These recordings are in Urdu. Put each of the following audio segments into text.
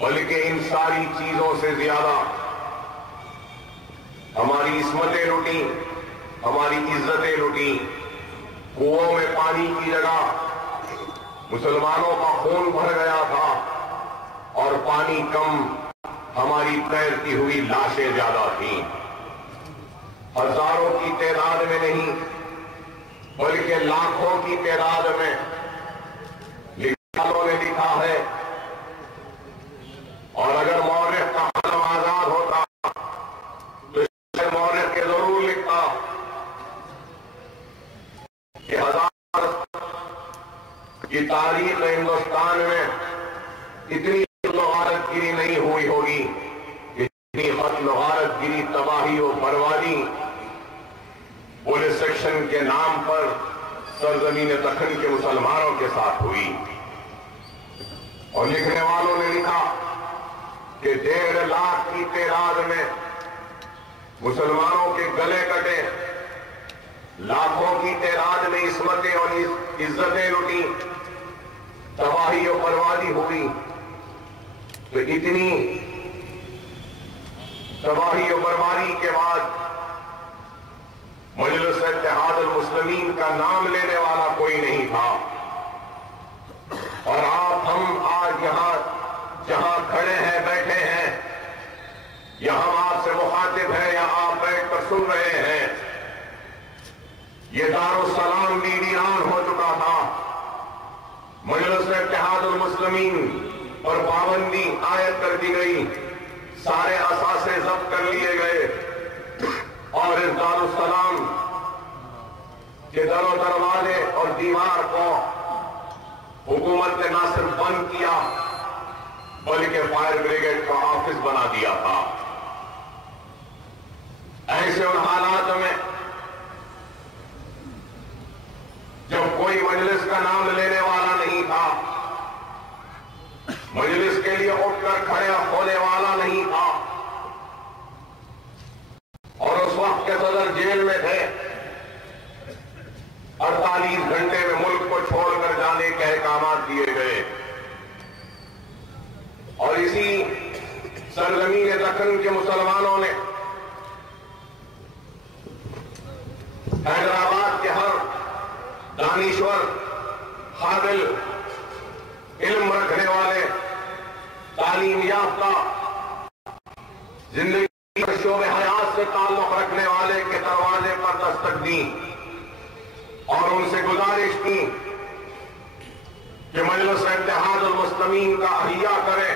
بلکہ ان ساری چیزوں سے زیادہ ہماری عصمتیں لوٹی، ہماری عزتیں لوٹی، کنووں میں پانی کی جگہ مسلمانوں کا خون بھر گیا تھا، اور پانی کم، ہماری تیرتی ہوئی لاشیں زیادہ تھیں، ہزاروں کی تعداد میں نہیں بلکہ لاکھوں کی تعداد میں۔ لکھنے نے لکھا ہے، اور اگر مورخ کا قلم آزاد ہوتا تو شاید مورخ کے ضرور لکھتا کہ ہزار کی تاریخ ہندوستان میں اتنی غارت گری نہیں ہوئی ہوگی، اتنی قتل و غارت گری، تباہی و بربادی پولیس سیکشن کے نام پر سرزمین دکن کے مسلمانوں کے ساتھ ہوئی۔ اور لکھنے والوں نے لکھا کہ 1.5 لاکھ کی تعداد میں مسلمانوں کے گلے کٹے، لاکھوں کی تعداد میں عصمتیں اور عزتیں لوٹی، تباہی و بربادی ہوئی۔ تو اتنی تباہی و بربادی کے بعد مجلس اتحاد المسلمین کا نام لینے والا کوئی نہیں تھا، اور ہم آج یہاں جہاں کھڑے ہیں، بیٹھے ہیں، یا ہم آپ سے مخاطب ہیں، یا آپ بیٹھ کر سن رہے ہیں، یہ دارالسلام بھی ویران ہو چکا تھا۔ مجلس اتحاد المسلمین پر پابندی عائد کر دی گئی، سارے اثاثے ضبط کر لیے گئے، اور اس دارالسلام کے در و دروازے اور دیوار کو حکومت نے نہ صرف بند کیا بلکہ فائر بریگیڈ کا آفس بنا دیا تھا۔ ایسے ان حالات میں جب کوئی مجلس کا نام لینے والا نہیں تھا، مجلس کے لیے اٹھ کر کھڑے ہونے والا نہیں تھا، اور اس وقت کے صدر جیل میں تھے، 48 گھنٹے میں ملک کو چھوڑ کر جانے کے احکامات دیے گئے، اور اسی سرزمین دکن کے مسلمانوں نے حیدرآباد کے ہر دانشور، قابل، علم رکھنے والے، تعلیم یافتہ، زندگی کے شعبہ حیات سے تعلق رکھنے والے کے دروازے پر دستک دی، اور ان سے گزارش کی کہ مجلس اتحاد المسلمین کا احیاء کرے،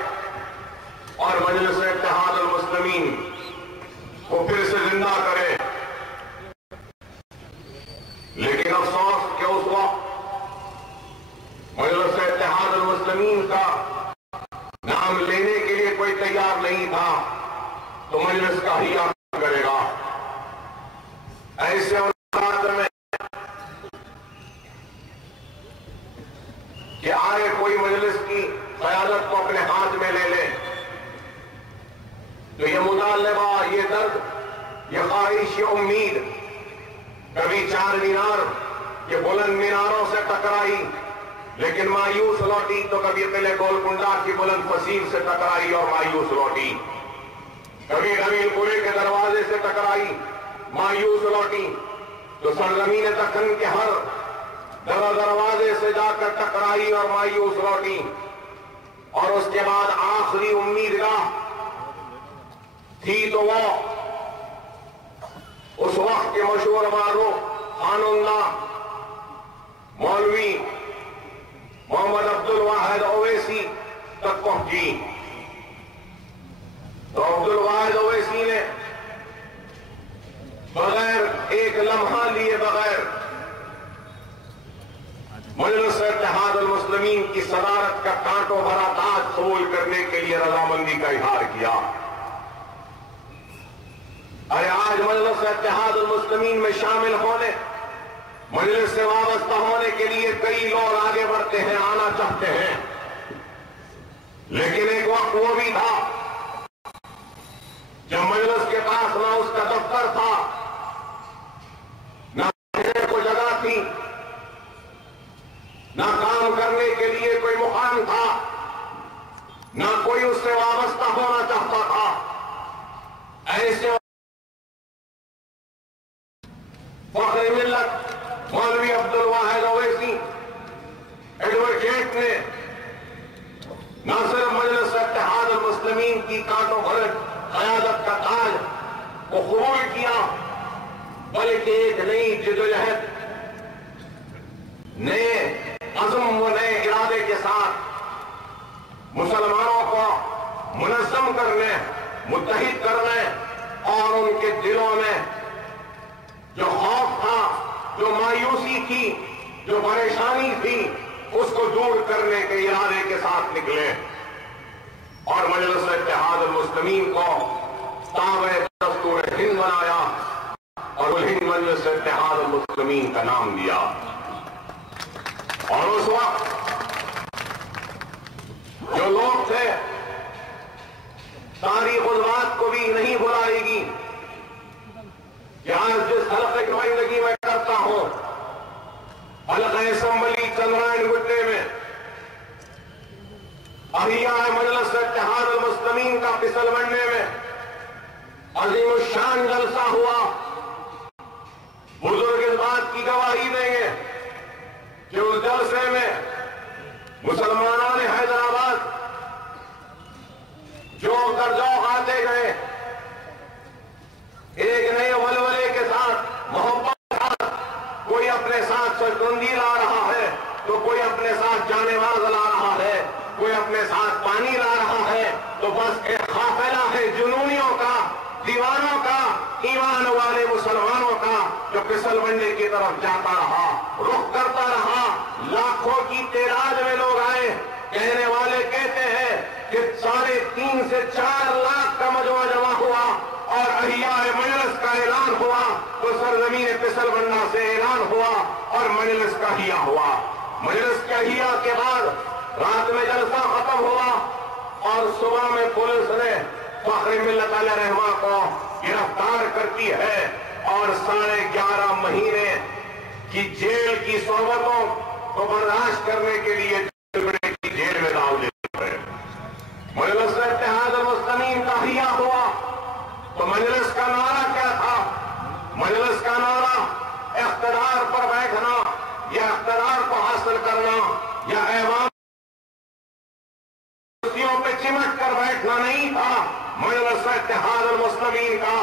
اور مجلس اتحاد المسلمین کو پھر سے زندہ کرے۔ لیکن افسوس کہ اس وقت مجلس اتحاد المسلمین کا نام لینے کے لیے کوئی تیار نہیں تھا، تو مجلس کا احیاء کرے گا۔ ایسے اوقات میں کہ آئے کوئی مجلس کی قیادت کو اپنے ہاتھ میں لے لے، تو یہ مطالبہ، یہ درد، یہ خواہش، یہ امید کبھی چار مینار کے بلند میناروں سے ٹکرائی لیکن مایوس لوٹی، تو کبھی قلعہ گولکنڈہ کی بلند فصیل سے ٹکرائی اور مایوس لوٹی، کبھی غمیل پورے کے دروازے سے ٹکرائی، مایوس لوٹی، تو سرزمین دکن کے ہر دروازے سے جا کر ٹکرائی اور مایوس لوٹی، اور اس کے بعد آخری امیدگاہ تھی تو وہ اس وقت کے مشہور معروف خان اللہ مولوی محمد عبد الواحد اویسی تک پہنچی۔ تو عبد الواحد اویسی نے بغیر ایک لمحہ لیے بغیر مجلس اتحاد المسلمین کی صدارت کا کانٹوں بھرا تاج قبول کرنے کے لیے رضامندی کا اظہار کیا۔ ارے آج مجلس اتحاد المسلمین میں شامل ہونے، مجلس سے وابستہ ہونے کے لیے کئی لوگ آگے بڑھتے ہیں، آنا چاہتے ہیں، لیکن ایک وقت وہ بھی تھا جب مجلس کے پاس نہ اس کا دفتر تھا، نہ کو جگہ تھی، نہ کام کرنے کے لیے کوئی مقام تھا، نہ کوئی اس سے المسلمین کی کانٹوں بھر قیادت کا تاج کو قبول کیا، بلکہ ایک نئی جدوجہد، نئے عزم و نئے ارادے کے ساتھ مسلمانوں کو منظم کرنے، متحد کرنے اور ان کے دلوں میں جو خوف تھا، جو مایوسی تھی، جو پریشانی تھی، اس کو دور کرنے کے ارادے کے ساتھ نکلے اور مجلس اتحاد المسلمین کو تابع دستور ہند بنایا اور ہند مجلس اتحاد المسلمین کا نام دیا۔ اور اس وقت جو لوگ تھے، تاریخ اس بات کو بھی نہیں بھلائے گی کہ آج جس حلقے کی زندگی میں کرتا ہوں، حلقہ اسمبلی چندرائن گٹے میں احیاء مجلس اتحاد المسلمین کا پسل بننے میں عظیم الشان جلسہ ہوا۔ بزرگ اس بات کی گواہی دیں گے کہ اس جلسے میں مسلمانان حیدرآباد جو درجہ آتے گئے، ایک نئے ولولے کے ساتھ، محبت کے ساتھ، کوئی اپنے ساتھ سرکندی لا رہا ہے تو کوئی اپنے ساتھ جانے باز لا رہا ہے، کوئی اپنے ساتھ پانی لا رہا ہے، تو بس ایک قافلہ ہے جنونیوں کا، دیوانوں کا، ایمان والے مسلمانوں کا، جو پسل بنڈے کی طرف جاتا رہا، رخ کرتا رہا۔ لاکھوں کی تعداد میں لوگ آئے، کہنے والے کہتے ہیں کہ 3.5 سے 4 لاکھ کا مجمع جمع ہوا اور احیاء مجلس کا اعلان ہوا تو سرزمین پسل بنڈا سے اعلان ہوا اور مجلس کا احیاء ہوا۔ مجلس کے احیاء کے بعد رات میں جلسہ ختم ہوا اور صبح میں پولیس نے فخر ملت علیہ رحمہ کو گرفتار کرتی ہے اور 11.5 مہینے کی جیل کی صحبتوں کو برداشت کرنے کے لیے جیل میں ڈال دیتے ہیں۔ مجلس اتحاد المسلمین کا احیاء ہوا تو مجلس کا نعرہ کیا تھا؟ مجلس کا نعرہ اقتدار پر بیٹھنا یا اقتدار کو حاصل کرنا یا ایوان کرسیوں پہ چمٹ کر بیٹھنا نہیں تھا۔ مجلس اتحاد المسلمین کا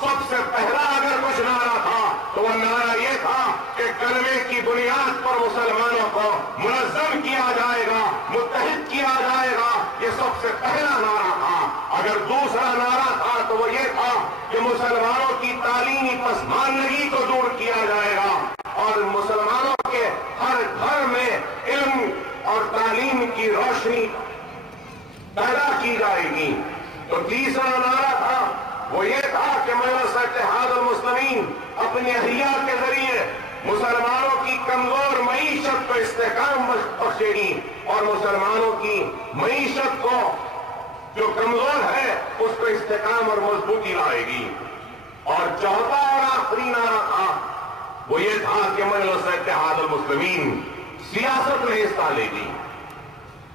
سب سے پہلا اگر کچھ نعرہ تھا تو وہ نعرہ یہ تھا کہ کلمے کی بنیاد پر مسلمانوں کو منظم کیا جائے گا، متحد کیا جائے گا، یہ سب سے پہلا نعرہ تھا۔ اگر دوسرا نعرہ تھا تو وہ یہ تھا کہ مسلمانوں کی تعلیمی پسماندگی کو دور کیا جائے گا اور مسلمانوں کے ہر گھر میں علم اور تعلیم کی روشنی پیدا کی جائے گی۔ تو تیسرا نعرہ تھا وہ یہ تھا کہ مجلس اتحاد المسلمین اپنی احیاء کے ذریعے مسلمانوں کی کمزور معیشت کو استحکام بخشے گی اور مسلمانوں کی معیشت کو جو کمزور ہے اس کو استحکام اور مضبوطی لائے گی۔ اور چوتھا اور آخری نعرہ تھا وہ یہ تھا کہ مجلس اتحاد المسلمین سیاست میں حصہ لے گی۔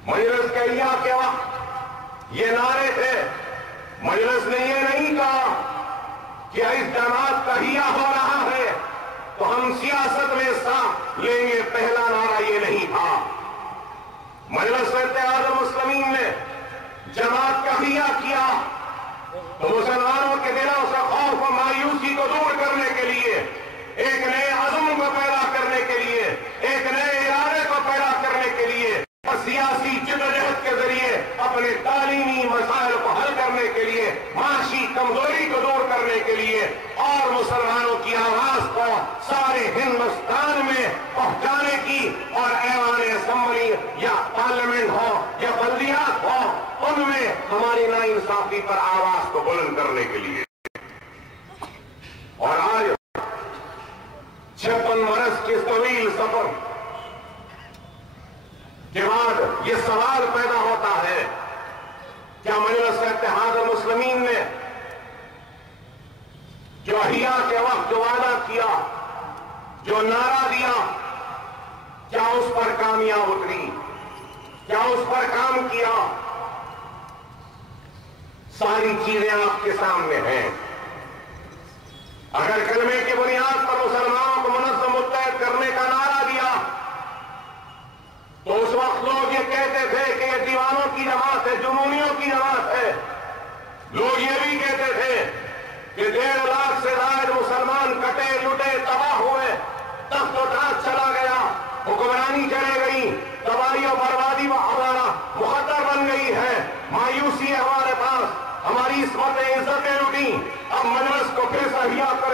مجلس کے احیاء کے وقت یہ نعرے تھے۔ مجلس نے یہ نہیں کہا کہ اس جماعت کا احیاء ہو رہا ہے تو ہم سیاست میں حصہ لیں گے، پہلا نعرہ یہ نہیں تھا۔ مجلس اتحاد المسلمین نے جماعت کا احیاء کیا تو مسلمانوں کے دلوں سے خوف و مایوسی کو دور کرنے کے لیے، ایک نئے عزم کو پیدا کرنے کے لیے، ایک نئے ارادے کو پیدا کرنے کے لیے اور سیاسی جدوجہد کے ذریعے اپنے تعلیمی مسائل کو حل کرنے کے لیے، معاشی کمزوری کو دور کرنے کے لیے اور مسلمانوں کی آواز کو سارے ہندوستان میں پہنچانے کی اور ایوان اسمبلی یا پارلیمنٹ ہو یا بلدیات ہو ان میں ہماری ناانصافی پر آواز کو بلند کرنے کے لیے۔ اور آج 56 برس کے طویل سفر کے بعد یہ سوال پیدا ہوتا ہے، کیا مجلس اتحاد المسلمین نے جو احیاء کے وقت جو وعدہ کیا، جو نعرہ دیا، کیا اس پر کامیاب اتری؟ کیا اس پر کام کیا؟ ساری چیزیں آپ کے سامنے ہیں۔ اگر کلمے کی بنیاد پر مسلمانوں کو منظم متحد کرنے کا نعرہ دیا تو اس وقت لوگ یہ کہتے تھے کہ یہ دیوانوں کی جماعت ہے، جنونیوں کی جماعت ہے، حکمرانی چلے گئی، تباہی و بربادی ہمارا مقدر بن گئی ہے، مایوسی ہے ہمارے پاس، ہماری عزتیں لٹیں۔ اب مجلس کو پھر تہیا کر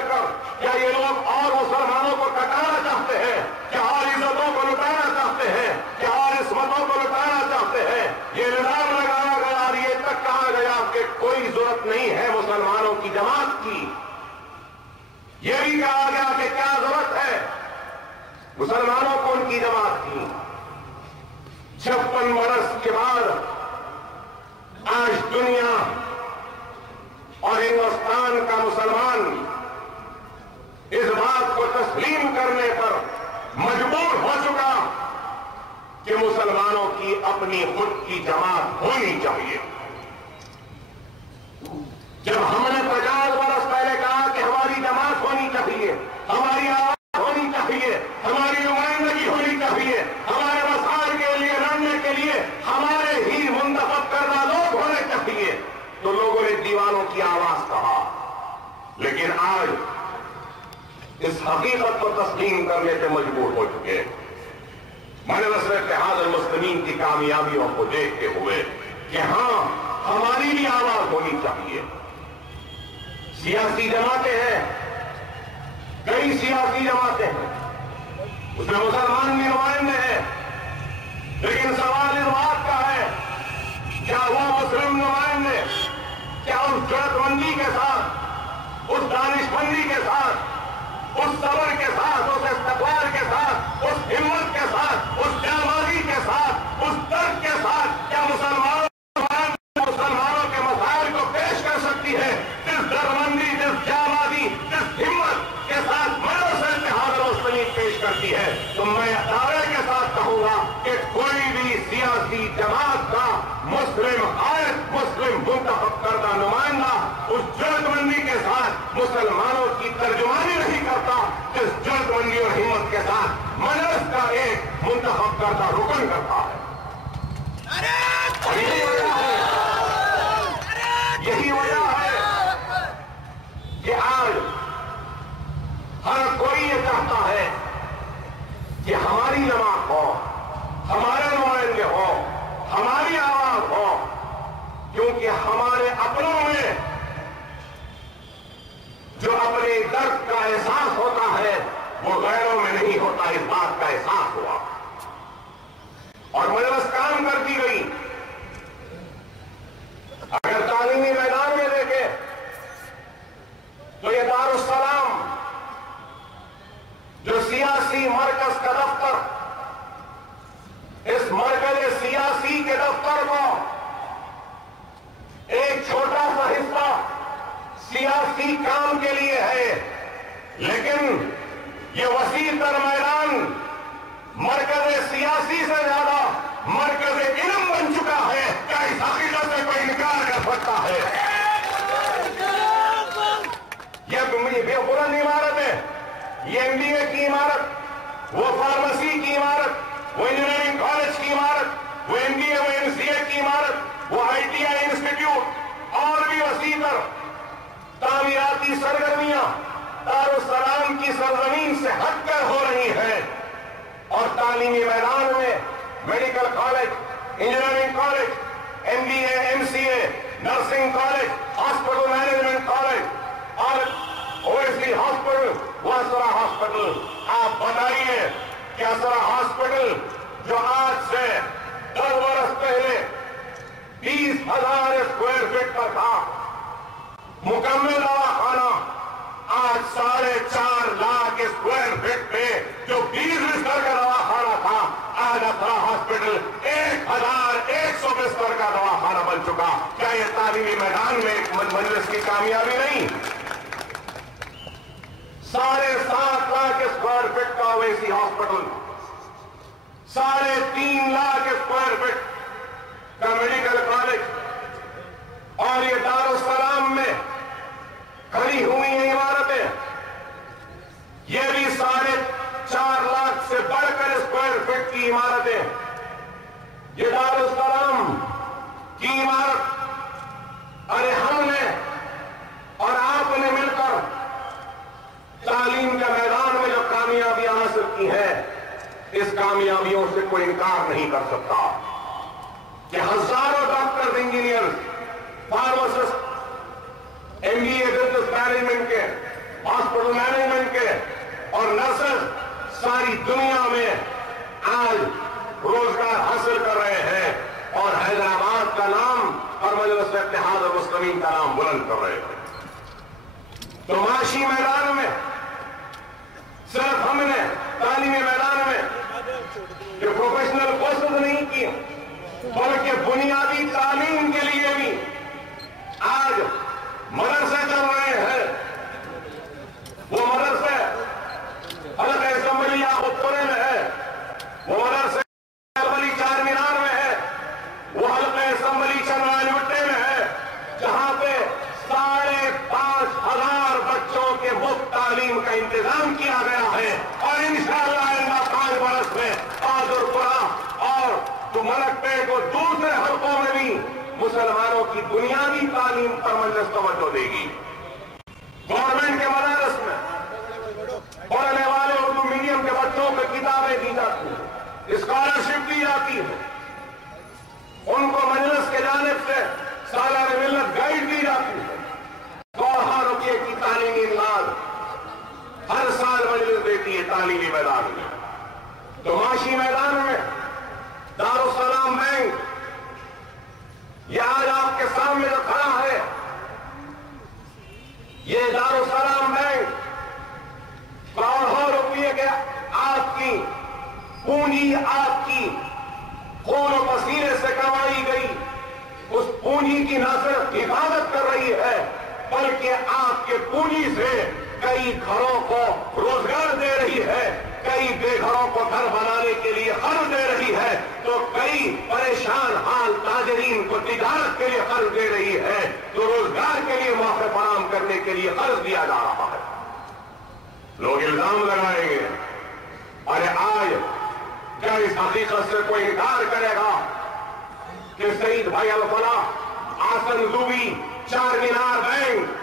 کیا یہ لوگ اور مسلمانوں کو کٹانا چاہتے ہیں؟ کیا اور عزتوں کو لٹانا چاہتے ہیں؟ کیا اور عصمتوں کو لٹانا چاہتے ہیں؟ یہ الزام لگایا گیا اور یہ تک کہا گیا کہ کوئی ضرورت نہیں ہے مسلمانوں کی جماعت کی۔ یہ بھی کہا گیا کہ کیا ضرورت ہے مسلمانوں کو ان کی جماعت کی۔ 56 برس کے بعد آج دنیا اور ہندوستان کا مسلمان اس بات کو تسلیم کرنے پر مجبور ہو چکا کہ مسلمانوں کی اپنی خود کی جماعت ہونی چاہیے۔ جب ہم نے 50 برس پہلے کہا کہ ہماری جماعت ہونی چاہیے، ہماری آواز ہونی چاہیے، ہماری نمائندگی ہونی چاہیے، ہمارے مسائل کے لیے لڑنے کے لیے ہمارے ہی منتخب کردہ لوگ ہونے چاہیے، تو لوگوں نے دیوانوں کی آواز کہا۔ لیکن آج اس حقیقت کو تسلیم کرنے سے مجبور ہو چکے۔ مجلس اتحاد المسلمین کی کامیابیوں کو دیکھتے ہوئے کہ ہاں ہماری بھی آواز ہونی چاہیے۔ سیاسی جماعتیں ہیں، کئی سیاسی جماعتیں ہیں، اس میں مسلمان بھی نمائندے ہیں، لیکن سوال اس بات کا ہے کیا وہ مسلم نمائندے کیا اس جرأت مندی کے ساتھ، اس دانش مندی کے ساتھ، اس صبر کے ساتھ، اس استقلال کے ساتھ، اس ہمت کے ساتھ، اس جانبازی کے ساتھ، اس درد کے ساتھ کیا مسلمانوں کے مسائل کو پیش کر سکتی ہے؟ جس درمندی، جس جانبازی، جس ہمت کے ساتھ مجلس اتحاد المسلمین پیش کرتی ہے، تو میں دعوے کے ساتھ کہوں گا کہ کوئی بھی سیاسی جماعت کا مسلم قائد، مسلم منتخب کردہ نمائندہ اس جرأت مندی کے ساتھ مسلمانوں کی ترجمانی نہیں کرتا جس جرأت مندی اور ہمت کے ساتھ مجلس کا ایک منتخب کردہ رکن کرتا ہے۔ اور یہی وجہ ہے کہ آج ہر کوئی یہ چاہتا ہے کہ ہماری جماعت ہو، ہمارے نمائندے ہو، ہماری آواز ہو، کیونکہ ہمارے اپنوں میں جو اپنے درد کا احساس ہوتا ہے وہ غیروں میں نہیں ہوتا، اس بات کا احساس ہوا اور مجلس کام کرتی گئی۔ اگر تعلیمی میدان میں دیکھیں تو یہ دارالسلام جو سیاسی مرکز کا دفتر، اس مرکز سیاسی کے دفتر کو ایک چھوٹا سا حصہ سیاسی کام کے لیے ہے، لیکن یہ وسیع تر میدان مرکز سیاسی سے زیادہ مرکز علم بن چکا ہے۔ کیا اس حقیقت سے کوئی انکار کر سکتا ہے؟ یہ بلند عمارت ہے، یہ MBA کی عمارت، وہ فارمیسی کی عمارت، وہ انجینئرنگ کالج کی عمارت، وہ MBA وہ MCA کی عمارت، وہ ITI انسٹیٹیوٹ اور بھی وسیع تر تعمیراتی سرگرمیاں دارالسلام کی سرزمین سے ہٹ کر ہو رہی ہیں، اور تعلیمی میدان میں medical college, engineering college, MBA MCA، nursing college, hospital management college اور اویسی ہاسپٹل، وہ اسرا ہاسپٹل۔ آپ بتائیے کہ اسرا ہاسپٹل جو آج سے 10 برس پہلے 20,000 اسکوائر فٹ پر تھا، مکمل دواخانہ آج 4.5 لاکھ اسکوائر فٹ پہ جو 20 بستر کا دواخانہ تھا، آج اسرا ہاسپٹل 1,100 بستر کا دواخانہ بن چکا۔ کیا یہ تعلیمی میدان میں مجلس کی کامیابی نہیں؟ 7.5 لاکھ اسکوائر فٹ کا Owaisi hospital, 3.5 lakh square feet کا میڈیکل کالج، اور یہ دارالسلام میں کھڑی ہوئی ہیں عمارتیں، یہ بھی 4.5 لاکھ سے بڑھ کر اسکوائر فٹ کی عمارتیں۔ یہ دارالسلام کی عمارت، ارے ہم نے اور آپ نے مل کر تعلیم کے میدان میں جو کامیابیاں حاصل کی ہیں، اس کامیابیوں سے کوئی انکار نہیں کر سکتا کہ ہزاروں doctor engineer pharmacist MBA business management کے ہاسپٹل مینجمنٹ کے اور نرسز ساری دنیا میں آج روزگار حاصل کر رہے ہیں اور حیدرآباد کا نام اور مجلس اتحاد المسلمین کا نام بلند کر رہے ہیں. تو معاشی میدان میں صرف ہم نے تعلیمی میدان میں جو پروفیشنل کورسز نہیں کیے بلکہ بنیادی تعلیم کے لیے بھی آج مدرسے چل رہے ہیں. وہ مدرسے حلقہ اسمبلی خودپورے میں ہے, وہ مدرسے اسمبلی چار مینار میں ہے, وہ حلقہ اسمبلی چنوال مٹے میں ہے جہاں پہ 5,500 بچوں کے مفت تعلیم کا انتظام کیا گیا ہے. اور انشاءاللہ آئندہ 5 برس میں بہادرپورہ اور ملک پیٹ کو دوسرے حلقوں میں بھی مسلمانوں کی بنیادی تعلیم پر مجلس توجہ دے گی. گورنمنٹ کے مدارس میں پڑھنے والے اردو میڈیم کے بچوں کو کتابیں دی جاتی ہیں, اسکالرشپ دی جاتی ہے, ان کو مجلس کے جانب سے سالانہ ملت گائیڈ دی جاتی ہے. 100 روپے کی تعلیمی امداد ہر سال مجلس دیتی ہے تعلیمی میدان میں. تو معاشی میدان میں دارالسلام بینک یہ آج آپ کے سامنے جو کھڑا ہے, یہ دارالسلام بینک کروڑوں روپے کے آپ کی پونجی, آپ کی خون و پسینے سے کمائی گئی اس پونجی کی نہ صرف حفاظت کر رہی ہے بلکہ آپ کے پونجی سے کئی گھروں کو روزگار دے رہی ہے, کئی بے گھروں کو گھر بنانے کے لیے قرض دے رہی ہے, تو کئی پریشان حال تاجرین کو تجارت کے لیے قرض دے رہی ہے, تو روزگار کے لیے موقع فراہم کرنے کے لیے قرض دیا جا رہا ہے. لوگ الزام لگائیں گے ارے آج کیا اس حقیقت سے کوئی انکار کرے گا کہ سعید بھائی الفلاح, آسن زوبی, چار مینار بینک,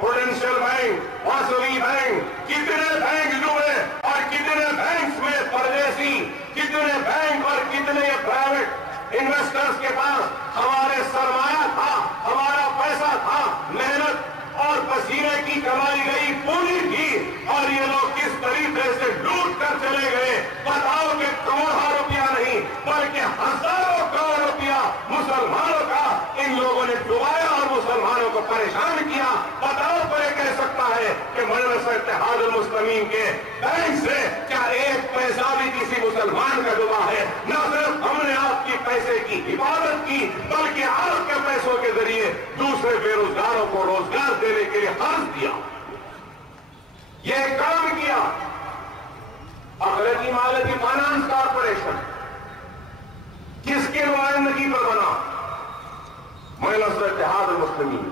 پروڈینشل بینک, واسوی بینک, کتنے بینک ڈوبے اور کتنے بینکس میں پردیسی, کتنے بینک اور کتنے پرائیویٹ انویسٹرز کے پاس ہمارے سرمایہ تھا, ہمارا پیسہ تھا, محنت اور پسینے کی کمائی گئی پوری تھی, اور یہ لوگ کس طریقے سے لوٹ کر چلے گئے. بتاؤ کہ کروڑوں روپیہ نہیں بلکہ ہزاروں کروڑ روپیہ مسلمانوں کا ان لوگوں نے ڈبایا اور مسلمانوں کو پریشان کیا. بتاؤ کوئی کہہ سکتا ہے کہ مجلس اتحاد المسلمین کے بینک سے کیا ایک پیسہ بھی کسی مسلمان کا ڈوبا ہے؟ نہ صرف ہم نے آپ کی پیسے کی حفاظت کی بلکہ آپ کے پیسوں کے ذریعے دوسرے بے روزگاروں کو روزگار دینے کے لیے قرض دیا. یہ کام کیا. اقلیتی مالکی فائنانس کارپوریشن کس کی نمائندگی پر بنا؟ مجلس اتحاد المسلمین.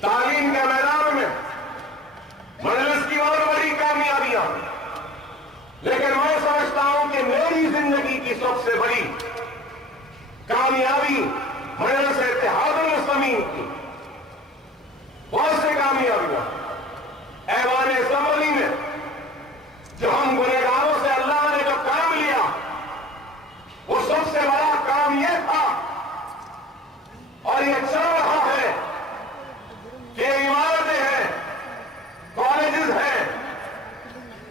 تعلیم کے میدان میں مجلس کی اور بڑی کامیابیاں, لیکن میں سمجھتا ہوں کہ میری زندگی کی سب سے بڑی کامیابی مجلس اتحاد المسلمین کی بہت سی کامیابیاں. ایوان اسمبلی میں جو ہم گنہگاروں سے اللہ نے جو کام لیا وہ سب سے بڑا کام یہ تھا اور یہ چل رہا ہے کہ عمارتیں ہیں, کالجز ہیں,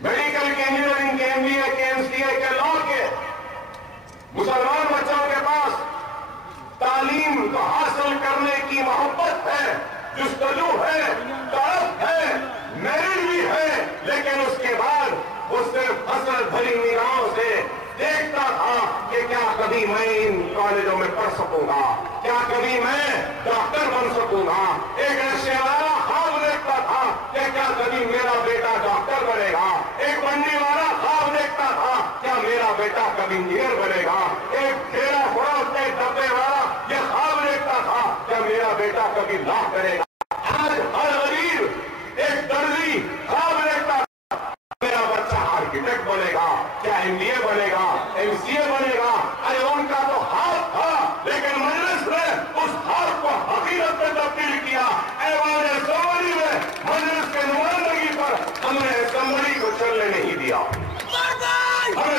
میڈیکل کے, انجینئرنگ کے, MBA کے, MCA کے, لاء کے, مسلمان بچوں کے پاس تعلیم کو حاصل کرنے کی محبت ہے, جستجو ہے, طلب ہے, میرٹ بھی ہے, لیکن اس کے بعد وہ صرف حسرت بھری نگاہوں سے دیکھتا تھا کہ کیا کبھی میں ان کالجوں میں پڑھ سکوں گا, کیا کبھی میں ڈاکٹر بن سکوں گا. ایک رشتے والا خواب دیکھتا تھا کہ کیا کبھی میرا بیٹا ڈاکٹر بنے گا. ایک منڈی والا خواب دیکھتا تھا کیا میرا بیٹا کبھی انجینئر بنے گا. ایک ٹھیلا فروخت کے ڈبے والا یہ خواب دیکھتا تھا کیا میرا بیٹا کبھی لاء کرے گا. آج ہر غریب ایک درزی خواب دیکھتا تھا میرا بچہ آرکیٹیکٹ بنے گا, کیا MBA بنے گا, MCA بنے گا. ارے ان کا تو خواب تھا لیکن مجلس نے اس خواب کو حقیقت میں تبدیل کیا. ایوان اسمبلی میں مجلس کے نمائندگی پر ہم نے اسمبلی کو چلنے نہیں دیا. ہمیں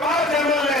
5 MLA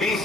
BC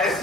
SC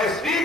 ST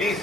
BC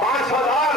5,000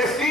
SC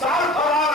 7,000,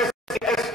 SC, ST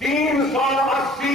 380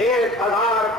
1,000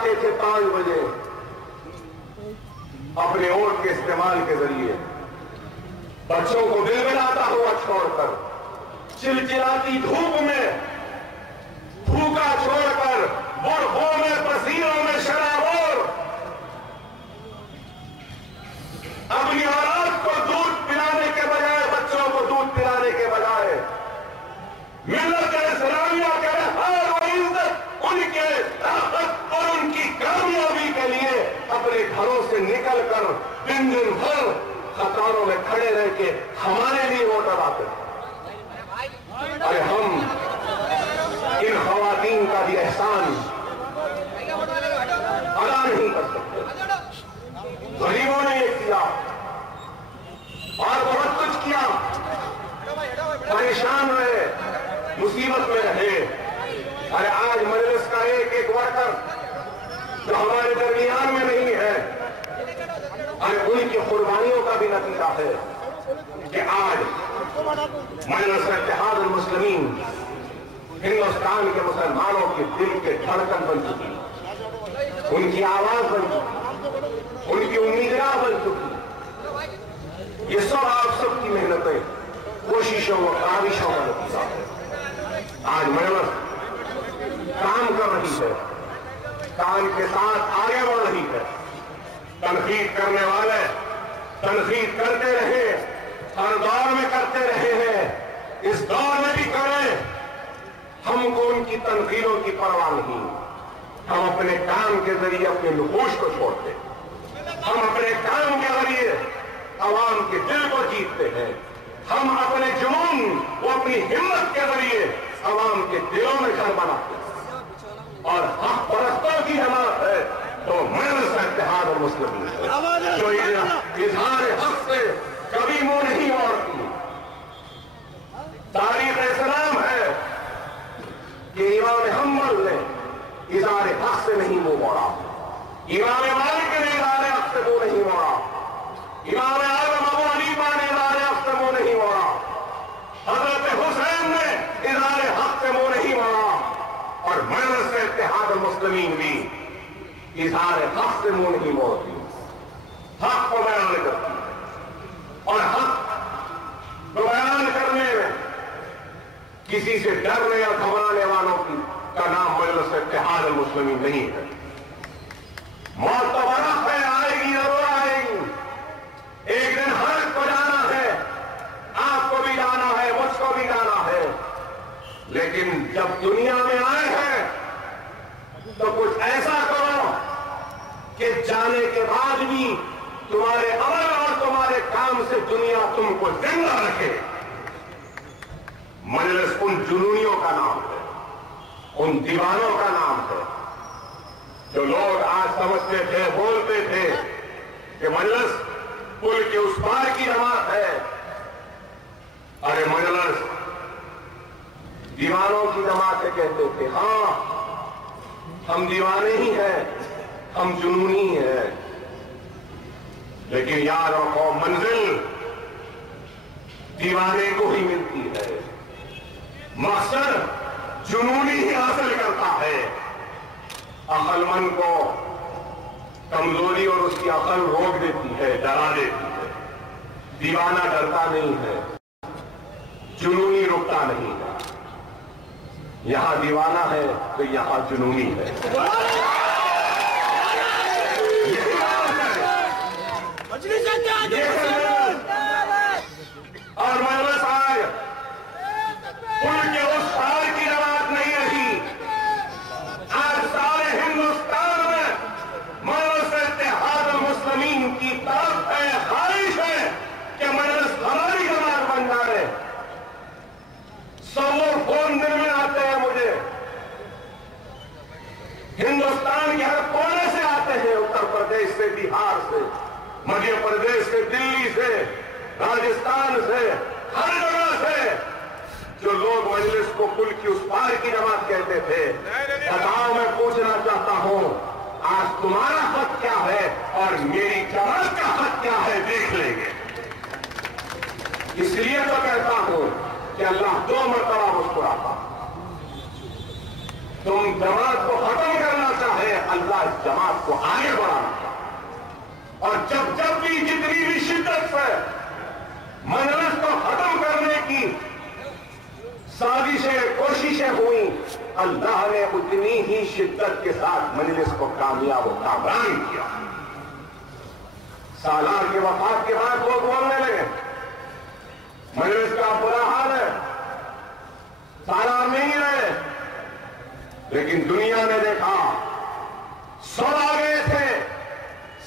آتے تھے 5 بجے اپنے ووٹ کے استعمال کے ذریعے بچوں کو دل ملاتا ہوا چھوڑ کر چلچلاتی دھوپ میں بھوکا چھوڑ کر برفوں میں پسینوں میں شرابور اپنی اولاد کو دودھ پلانے کے بجائے بچوں کو دودھ پلانے کے بجائے ملت اسلامیہ کے ہر عزت ان کے طاقت اور ان کی کامیابی کے لیے اپنے گھروں سے نکل کر دن بھر قطاروں میں کھڑے رہ کے ہمارے لیے ووٹر آتے ہیں۔ ارے ہم ان خواتین کا بھی احسان ادا نہیں کر سکتے۔ غریبوں نے یہ کیا اور بہت کچھ کیا، پریشان رہے، مصیبت میں رہے۔ ارے آج مجلس کا ایک ایک ورکر جو ہمارے درمیان میں نہیں ہے، ارے ان کی قربانیوں کا بھی نتیجہ ہے کہ آج مجلس اتحاد المسلمین ہندوستان کے مسلمانوں کے دل کے دھڑکن بن چکی، ان کی آواز بن چکی، ان کی امیدگاہ بن چکی۔ یہ سب آپ سب کی محنتیں، کوششوں اور کاوشوں کا نتیجہ ہے۔ آج مجلس کام کر رہی ہے، کام کے ساتھ آگے بڑھ رہی ہے۔ تنقید کرنے والے تنقید کرتے رہے، ہر دور میں کرتے رہے ہیں، اس دور میں بھی کریں۔ ہم کو ان کی تنقیدوں کی پرواہ نہیں، ہم اپنے کام کے ذریعے اپنے نفوذ کو چھوڑتے ہیں، ہم اپنے کام کے ذریعے عوام کے دل کو جیتتے ہیں، ہم اپنے جنون و اپنی ہمت کے ذریعے عوام کے دلوں میں گھر بناتے ہیں۔ اور حق پرستوں کی جماعت ہے تو مجلس اتحاد المسلمین ہے، جو اظہار حق سے کبھی منہ نہیں موڑتی۔ تاریخ اسلام ہے کہ امام حنبل نے اظہار حق سے نہیں منہ موڑا، امام مالک نے اظہار حق سے منہ نہیں موڑا، امام اعظم ابو حنیفہ نے اظہار حق سے منہ نہیں موڑا، حضرت حسین نے اظہار حق سے منہ نہیں موڑا، اور مجلس اتحاد المسلمین بھی اظہار حق سے منہ نہیں موڑتی، حق کو بیان کرتی ہے۔ اور حق کو بیان کرنے میں کسی سے ڈرنے یا گھبرانے والوں کا نام مجلس اتحاد المسلمین نہیں ہے۔ موت تو برف ہے، آئے گی ضرور آئے گی، ایک دن ہر کو جانا ہے، آپ کو بھی جانا ہے، مجھ کو بھی جانا ہے، لیکن جب دنیا میں آئے ہیں تو کچھ ایسا کرو کہ جانے کے بعد بھی تمہارے عمل اور تمہارے کام سے دنیا تم کو زندہ رکھے۔ مجلس ان جنونیوں کا نام ہے، ان دیوانوں کا نام ہے جو لوگ آج سمجھتے تھے، بولتے تھے کہ مجلس پل کے اس پار کی جماعت ہے۔ ارے مجلس دیوانوں کی جماعتیں کہتے تھے، ہاں ہم دیوانے ہی ہیں، ہم جنونی ہیں، لیکن یاد رکھو منزل دیوانے کو ہی ملتی ہے، مقصد جنونی ہی حاصل کرتا ہے۔ عقل مند کو کمزوری اور اس کی عقل روک دیتی ہے، ڈرا دیتی ہے۔ دیوانہ ڈرتا نہیں ہے، جنونی رکتا نہیں ہے۔ یہاں دیوانہ ہے تو یہاں جنونی ہے۔ اور مجلس آئے پل کے اس پار کی جماعت نہیں رہی، آج سارے ہندوستان میں مجلس اتحاد المسلمین کی طرف ہے، خواہش ہے کہ مجلس ہماری جماعت بن جائے۔ سو فون دل میں آتے ہیں مجھے، ہندوستان کے ہر کونے سے آتے ہیں، اتر پردیش سے، بہار سے، مدھیہ پردیش سے، دلی سے، راجستھان سے، ہر جگہ سے، جو لوگ مجلس کو پل کی اس پار کی جماعت کہتے تھے۔ بتاؤ، میں پوچھنا چاہتا ہوں آج تمہارا حق کیا ہے اور میری جماعت کا حق کیا ہے، دیکھ لیں گے۔ اس لیے تو کہتا ہوں کہ اللہ 2 مرتبہ مسکراتا۔ تم جماعت کو ختم کرنا چاہے، اللہ اس جماعت کو آگے بڑھانا چاہتا، اور جب بھی جتنی بھی شدت سے مجلس کو ختم کرنے کی سازشیں کوششیں ہوئی، اللہ نے اتنی ہی شدت کے ساتھ مجلس کو کامیاب و کامران کیا۔ سالار کی وفات کے بعد لوگ بولنے لگے مجلس کا برا حال ہے، سالار نہیں رہے، لیکن دنیا نے دیکھا سو آ گئے تھے،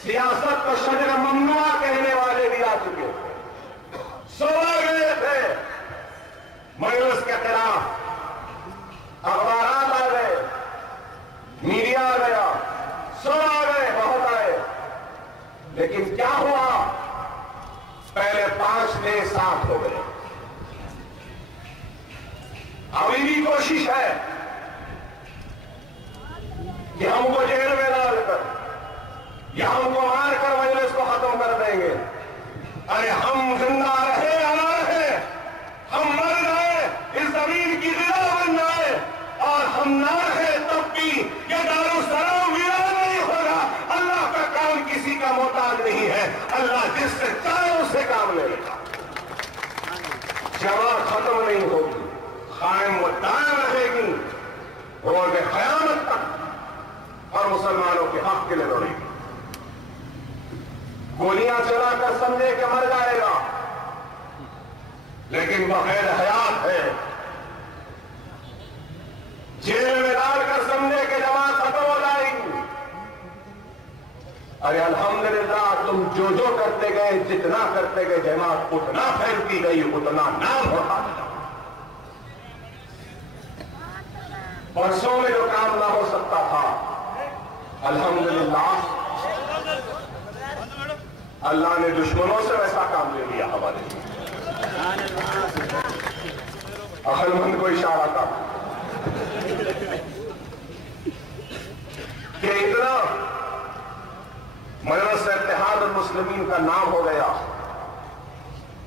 سیاست کو شجر ممنوع کہنے والے بھی آ چکے تھے، سو آ گئے تھے مجلس کے خلاف، اخبارات آ گئے، میڈیا آ گیا، سو آ گئے، بہت آئے، لیکن کیا ہوا؟ پہلے 5 تھے 7 ہو گئے۔ ابھی بھی کوشش ہے کہ ہم کو جیل میں ڈال کر یا ہم کو مار کر مجلس کو ختم کر دیں گے۔ ارے ہم زندہ رہے یا نہ رہے، ہم مر جائے، اس زمین کی غذا بن جائے، اور ہم نہ رہے تب بھی یہ دارالسلام ویران نہیں ہوگا۔ اللہ کا کام کسی کا محتاج نہیں ہے، اللہ جس سے چاہے اس سے کام لے گا۔ جماعت ختم نہیں ہوگی، قائم و دائم رہے گی روز قیامت تک، اور مسلمانوں کے حق کے لیے لڑے گی۔ گولیاں چلا کر سمجھے کہ مر جائے گا، لیکن بغیر حیات ہے۔ جیل میں ڈال کر سمجھے کہ جماعت ختم ہو جائے گی۔ ارے الحمدللہ تم جو کرتے گئے، جتنا کرتے گئے، جماعت اتنا پھیلتی گئی، اتنا نام ہوتا گیا۔ برسوں میں جو کام نہ ہو سکتا تھا، الحمدللہ اللہ نے دشمنوں سے ویسا کام لے لیا ہمارے لیے۔ عقل مند کو اشارہ تھا کہ اتنا مجلس اتحاد المسلمین کا نام ہو گیا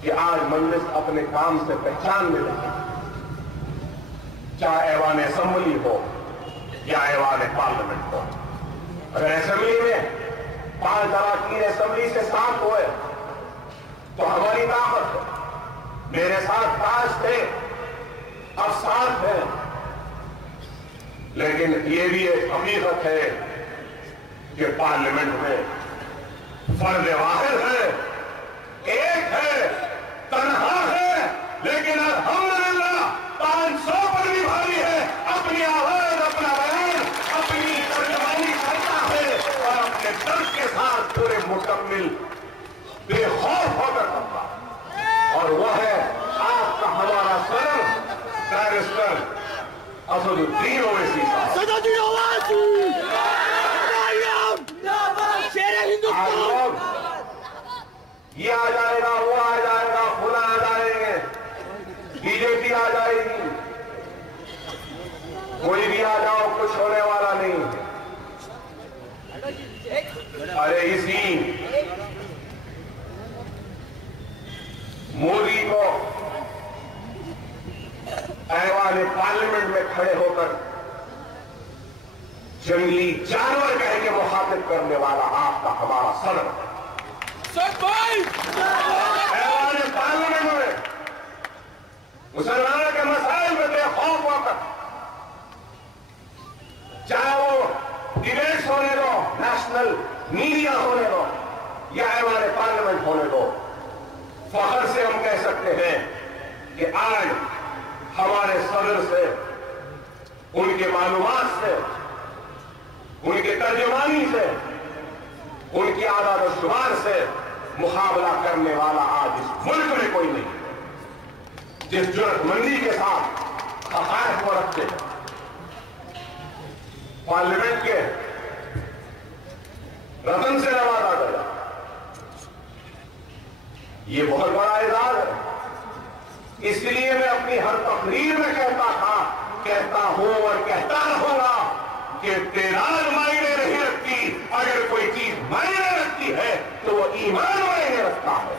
کہ آج مجلس اپنے کام سے پہچان ملے گی، چاہے ایوان اسمبلی ہو یا ایوان پارلیمنٹ ہو۔ اگر اسمبلی میں 5 اراکین اسمبلی سے 7 ہوئے تو ہماری طاقت ہے۔ میرے ساتھ 5 تھے، اب 7 ہیں، لیکن یہ بھی ایک حقیقت ہے کہ پارلیمنٹ میں فرد واحد ہے، ایک ہے، تنہا ہے، لیکن الحمدللہ 500 پر بھی بھاری ہے، اپنی آواز، اپنا بیان، اپنی ترجمانی کرتا ہے، اور اپنے درد کے ساتھ پورے مکمل بے خوف ہو کر کرتا ہے، اور وہ ہے آپ کا ہمارا صدر بیرسٹر اسد الدین اویسی صاحب۔ آج لوگ یہ آ جائے گا، وہ آ جائے گا، فلاں آ جائیں گے، بی جے پی آ جائے گی، کوئی بھی آ جاؤ، کچھ ہونے والا نہیں۔ ارے اسی مودی کو ایوان پارلیمنٹ میں کھڑے ہو کر جنگلی جانور کہہ کے مخاطب کرنے والا آپ کا ہمارا صدر ہے۔ ایوان پارلیمنٹ میں مسلمانوں کے مسائل میں بے خوف ہو کر، چاہے وہ ڈیبیٹس ہونے دو، نیشنل میڈیا ہونے دو، یا ایوان پارلیمنٹ ہونے دو، فخر سے ہم کہہ سکتے ہیں کہ آج ہمارے صدر سے، ان کے معلومات سے، ان کے ترجمانی سے، ان کی اعداد و شمار سے مقابلہ کرنے والا آج اس ملک میں کوئی نہیں ہے، جس جرأت مندی کے ساتھ حقائق کو رکھتے ہیں۔ پارلیمنٹ کے رتن سے نوازا گیا، یہ بہت بڑا اعزاز ہے۔ اس لیے میں اپنی ہر تقریر میں کہتا ہوں اور کہتا رہوں گا کہ تعداد معنی نہیں رکھتی، اگر کوئی چیز معنی رکھتی ہے تو وہ ایمان معنی رکھتا ہے۔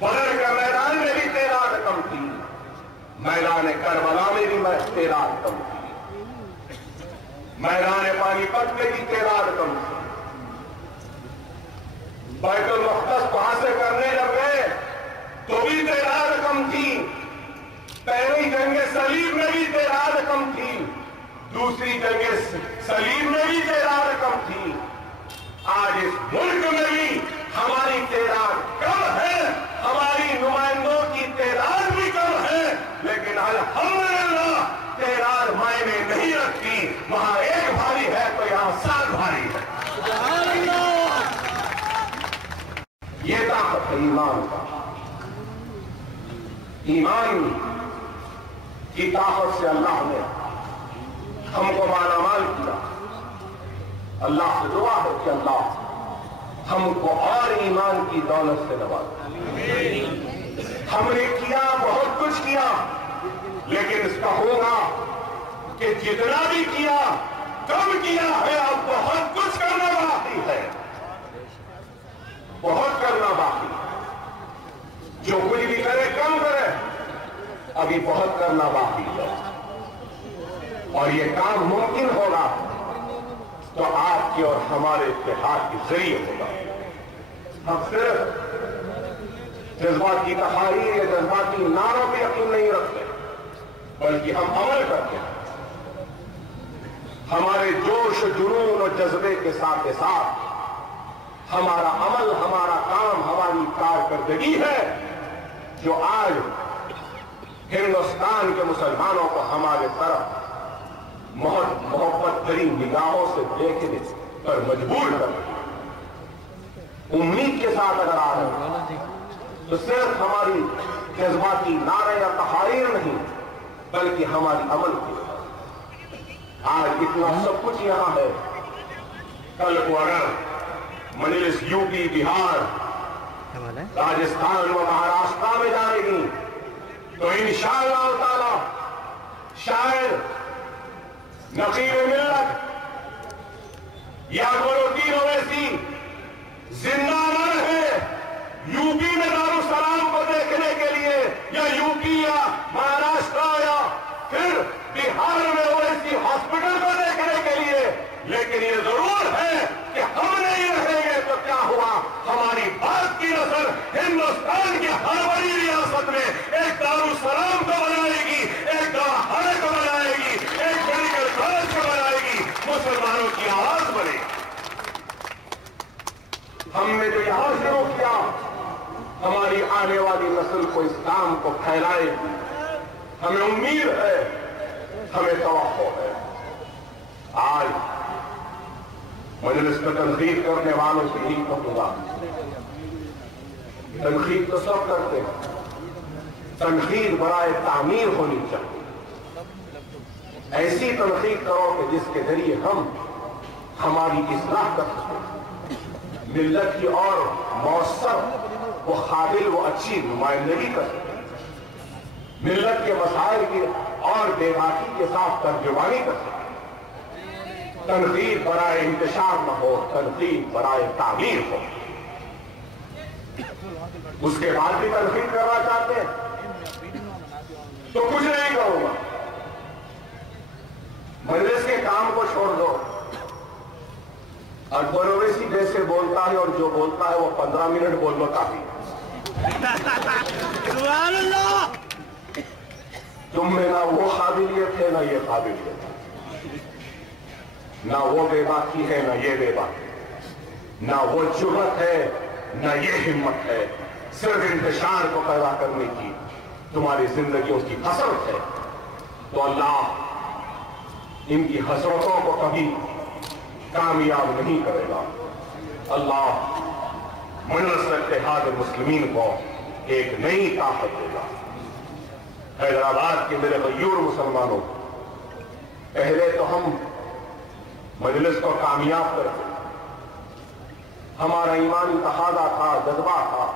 بدر کے میدان میں بھی تعداد کم تھی، میدان کربلا میں بھی تعداد کم تھی، میدان پانی پت میں بھی تعداد کم تھی. بیت المقدس کو حاصل کرنے جب گئے تو بھی تعداد کم تھی. پہلی جنگ صلیب میں بھی تعداد کم تھی. دوسری جنگ صلیب میں بھی تعداد کم تھی. آج اس ملک میں بھی ہماری تعداد کم ہے, ہماری نمائندوں کی تعداد بھی کم ہے, لیکن الحمدللہ تعداد معنی نہیں رکھتی. وہاں ایک بھاری ہے تو یہاں 7 بھاری ہے. یہ طاقت ہے ایمان کا. ایمان کی طاقت سے اللہ نے ہم کو مالا مال کیا. اللہ سے دعا ہے کہ اللہ ہم کو اور ایمان کی دولت سے نوازے. ہم نے کیا, بہت کچھ کیا, لیکن اس کا ہوگا کہ جتنا بھی کیا کم کیا ہے. اب بہت کچھ کرنا باقی ہے, بہت کرنا باقی. جو کچھ بھی کرے کم کرے, ابھی بہت کرنا باقی ہے. اور یہ کام ممکن ہوگا تو آپ کے اور ہمارے اتحاد کے ذریعے ہوگا. ہم صرف جذباتی تحریر یا جذباتی نعروں پہ یقین نہیں رکھتے, بلکہ ہم عمل کرتے ہیں. ہمارے جوش و جنون اور جذبے کے ساتھ ہمارا عمل, ہمارا کام, ہماری کارکردگی ہے جو آج ہندوستان کے مسلمانوں کو ہمارے طرف محبت ترین نگاہوں سے دیکھنے پر مجبور کر رہی ہے. امید کے ساتھ اگر آ رہے ہیں تو صرف ہماری جذباتی نعرے یا تحریر نہیں, بلکہ ہماری عمل کی. آج اتنا سب کچھ یہاں ہے, کل کو اگر مجلس یو پی, بہار, راجستھان و مہاراشٹر میں جائے گی تو انشاءاللہ تعالی شاید نقیب ملت یا گروتین اویسی زندہ نہ رہے یو پی میں دارالسلام کو دیکھنے کے لیے, یا یو پی یا مہاراشٹر یا پھر بہار میں اویسی ہاسپٹل کو دیکھنے کے لیے. لیکن یہ ضرور ہے کہ ہم نہیں رہیں گے تو کیا ہوا, ہماری بات کی نسل ہندوستان کی ہر بڑی ریاست میں ایک دارالسلام کو بنائے گی, ایک دارالخانے کو بنائے گی, ایک میڈیکل کالج کو بنائے گی. مسلمانوں کی آواز بنے. ہم نے جو یہاں شروع کیا, ہماری آنے والی نسل کو اس کام کو پھیلائے گی. ہمیں امید ہے, ہمیں توقع ہے. آج مجلس میں تنقید کرنے والوں سے یہی کہوں گا, تنقید تو سب کرتے ہیں, تنقید برائے تعمیر ہونی چاہیے. ایسی تنقید کرو کہ جس کے ذریعے ہم ہماری اصلاح کر سکیں, ملت کی اور مؤثر و قابل و اچھی نمائندگی کر سکیں, ملت کے مسائل کی اور بے باکی کے ساتھ ترجمانی کر سکیں. تنقید برائے انتشار نہ ہو, تنقید برائے تعمیر ہو. اس کے بعد بھی تنقید کرنا چاہتے ہیں تو کچھ نہیں کروں گا, مجلس کے کام کو چھوڑ دو. اکبر اویسی جیسے بولتا ہے اور جو بولتا ہے وہ 15 منٹ بول لو کافی. سبحان اللہ. تم میں نہ وہ قابلیت ہے نہ یہ قابلیت ہے, نہ وہ بے باکی ہے نہ یہ بے باکی, نہ وہ جرأت ہے نہ یہ ہمت ہے. صرف انتشار کو پیدا کرنے کی تمہاری زندگیوں کی حسرت ہے. تو اللہ ان کی حسرتوں کو کبھی کامیاب نہیں کرے گا. اللہ مجلس اتحاد المسلمین کو ایک نئی طاقت دے گا. حیدرآباد کے میرے غیور مسلمانوں, پہلے تو ہم مجلس کو کامیاب کرتے, ہمارا ایمانی تقاضا تھا, جذبہ تھا,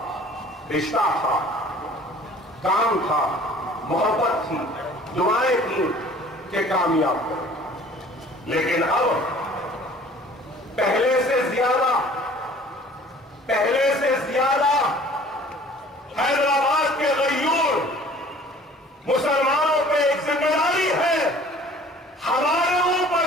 رشتہ تھا, کام تھا, محبت تھی, دعائیں تھیں کہ کامیاب کریں. لیکن اب پہلے سے زیادہ حیدرآباد کے غیور مسلمانوں پہ ایک ذمہ داری ہے. ہمارے اوپر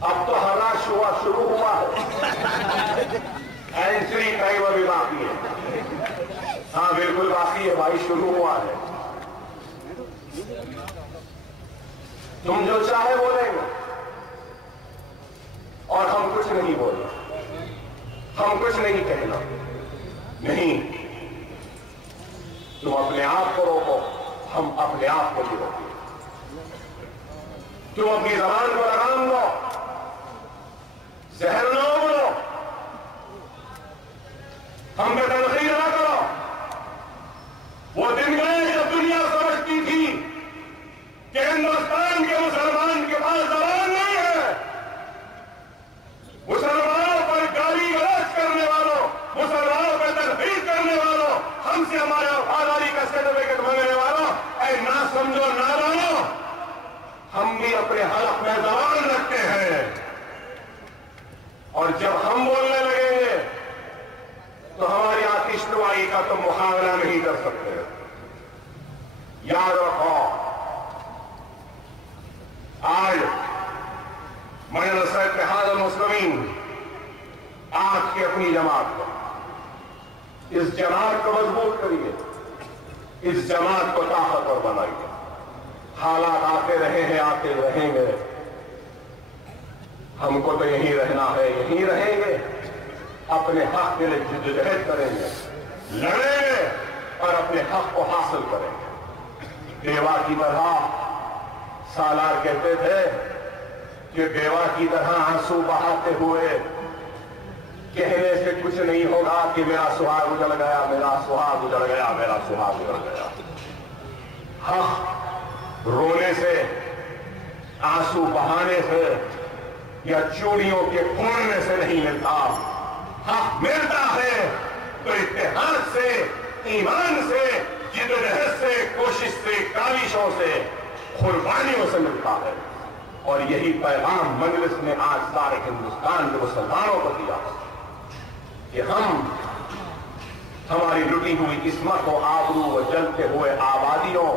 اب تو ہراش ہوا شروع ہوا ہے، اینٹری ٹائم ابھی باقی ہے. ہاں بالکل باقی ہے بھائی، شروع ہوا ہے. تم جو چاہے بولیں گے اور ہم کچھ نہیں بولنا، ہم کچھ نہیں کہنا. نہیں، تم اپنے آپ کو روکو، ہم اپنے آپ کو بھی روکیں. تم اپنی زبان کو لگام لو، زہر نہ اگلو، ہم پہ تنقید نہ کرو. وہ دن گئے جب دنیا سمجھتی تھی کہ ہندوستان کے مسلمان کے پاس زبان نہیں ہے. مسلمانوں پر گالی گلوچ کرنے والوں، مسلمانوں پر تنقید کرنے والوں، ہم سے ہمارے وفاداری کا سرٹیفکیٹ مانگنے والوں، اے نہ سمجھو نہ جانو، ہم بھی اپنے حلق میں زبان رکھتے ہیں. اور جب ہم بولنے لگیں گے تو ہماری آتش نوائی کا تم مقابلہ نہیں کر سکتے. یاد رکھو، آج مجلس اتحاد المسلمین آج کی اپنی جماعت کو، اس جماعت کو مضبوط کریے، اس جماعت کو طاقتور بنائیے. حالات آتے رہے ہیں، آتے رہیں گے، ہم کو تو یہیں رہنا ہے، یہیں رہیں گے. اپنے حق کے لیے جدوجہد کریں گے، لڑیں گے اور اپنے حق کو حاصل کریں گے. بیوہ کی طرح سالار کہتے تھے کہ بیوہ کی طرح آنسو بہاتے ہوئے کہنے سے کچھ نہیں ہوگا کہ میرا سہاگ اجڑ گیا، میرا سہاگ اجڑ گیا، میرا سہاگ اجڑ گیا. حق رونے سے، آنسو بہانے سے یا چوڑیوں کے پھوڑنے سے نہیں ملتا. حق ملتا ہے تو اتحاد سے، ایمان سے، جدوجہد سے، کوشش سے، کاوشوں سے، قربانیوں سے ملتا ہے. اور یہی پیغام مجلس نے آج سارے ہندوستان کے مسلمانوں کو دیا کہ ہم ہماری لٹی ہوئی قسمت و آبرو و جلتے ہوئے آبادیوں،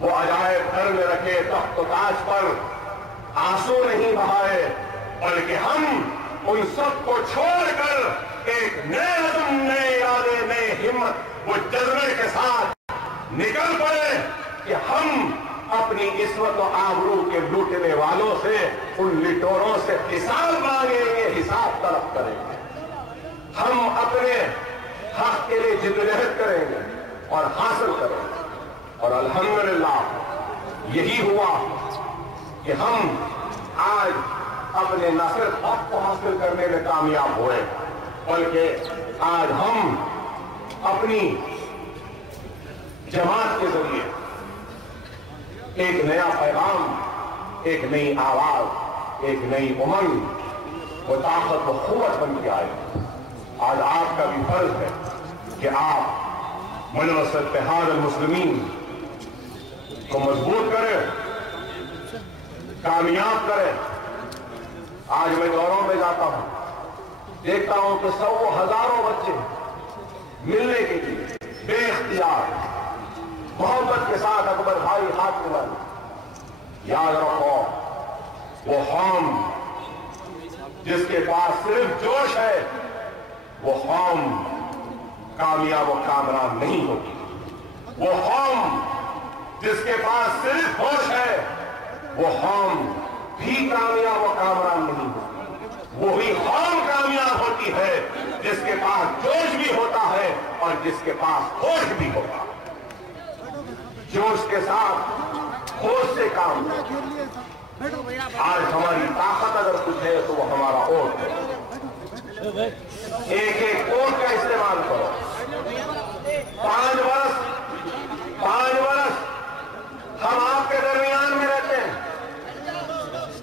وہ عجائب گھر میں رکھے تخت و تاج پر آنسو نہیں بہائے، بلکہ ہم ان سب کو چھوڑ کر ایک نئے عزم، نئے ارادے، نئے ہمت، وہ جذبے کے ساتھ نکل پڑے کہ ہم اپنی عصمت و آبرو کے لوٹنے والوں سے، ان لٹوروں سے حساب مانگیں گے، حساب طلب کریں گے. ہم اپنے حق کے لیے جدوجہد کریں گے اور حاصل کریں گے. اور الحمدللہ یہی ہوا کہ ہم آج اپنے نہ صرف حق کو حاصل کرنے میں کامیاب ہوئے، بلکہ آج ہم اپنی جماعت کے ذریعے ایک نیا پیغام، ایک نئی آواز، ایک نئی امنگ، وہ طاقت و قوت بن کے آئے. آج آپ کا بھی فرض ہے کہ آپ مجلس اتحاد المسلمین کو مضبوط کریں، کامیاب کریں. آج میں دوروں میں جاتا ہوں، دیکھتا ہوں کہ سو ہزاروں بچے ملنے کے لیے بے اختیار محبت کے ساتھ اکبر بھائی ہاتھ ملانے. یاد رکھو، وہ قوم جس کے پاس صرف جوش ہے، وہ قوم کامیاب و کامران نہیں ہوتی. وہ قوم جس کے پاس صرف ہوش ہے، وہ قوم بھی کامیاب و کامران نہیں ہوتی. وہی قوم کامیاب ہوتی ہے جس کے پاس جوش بھی ہوتا ہے اور جس کے پاس ہوش بھی ہوتا ہے. جوش کے ساتھ ہوش سے کام کریں. آج ہماری طاقت اگر کچھ ہے تو وہ ہمارا ووٹ ہے. ایک ایک ووٹ کا استعمال کرو. 5 برس ہم آپ کے درمیان میں رہتے ہیں،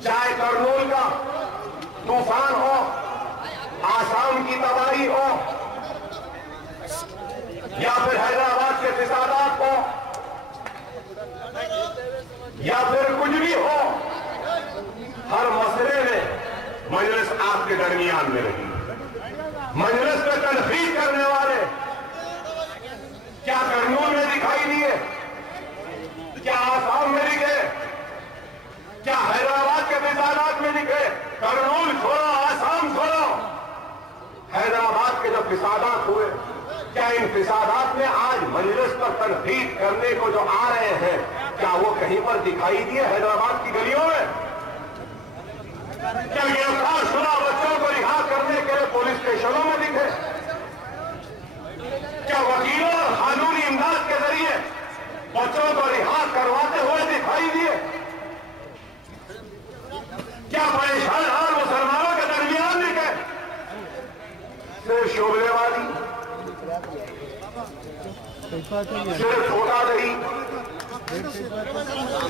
چاہے کرنول کا طوفان ہو، آسام کی تباہی ہو، یا پھر حیدرآباد کے فسادات ہو، یا پھر کچھ بھی ہو، ہر مسئلے میں مجلس آپ کے درمیان میں رہی. مجلس میں تنقید کرنے والے کیا کرنول میں دکھائی دیے؟ کیا آسام میں دکھے؟ کیا حیدرآباد کے فسادات میں دکھے؟ کرنول چھوڑو، آسام چھوڑو، حیدرآباد کے جو فسادات ہوئے، کیا ان فسادات میں آج مجلس پر تنقید کرنے کو جو آ رہے ہیں، کیا وہ کہیں پر دکھائی دیے حیدرآباد کی گلیوں میں؟ کیا گرفتار شدہ بچوں کو رہا کرنے کے لیے پولیس اسٹیشنوں میں دکھے؟ کیا وکیلوں اور قانونی امداد کے ذریعے بچوں کو رہا کرواتے ہوئے دکھائی دیے؟ کیا پریشان حال مسلمانوں کے درمیان دکھے؟ صرف شعبے والی، صرف چھوٹا دہی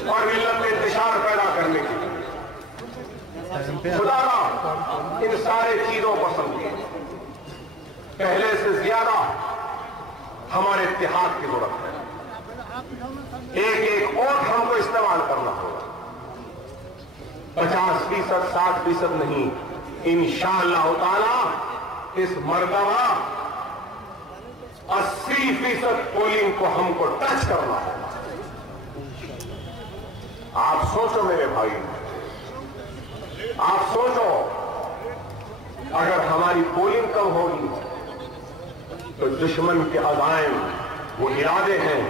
اور ملت میں انتشار پیدا کرنے کی خدا را ان سارے چیزوں کو سمجھے۔ پہلے سے زیادہ ہمارے اتحاد کی ضرورت ہے، ایک ایک ووٹ ہم کو استعمال کرنا ہوگا، 50%، 60% نہیں، انشاءاللہ تعالی اس مرتبہ 80% پولنگ کو ہم کو ٹچ کرنا ہوگا۔ آپ سوچو میرے بھائی، آپ سوچو، اگر ہماری پولنگ کم ہوگی تو دشمن کے عزائم، وہ ارادے ہیں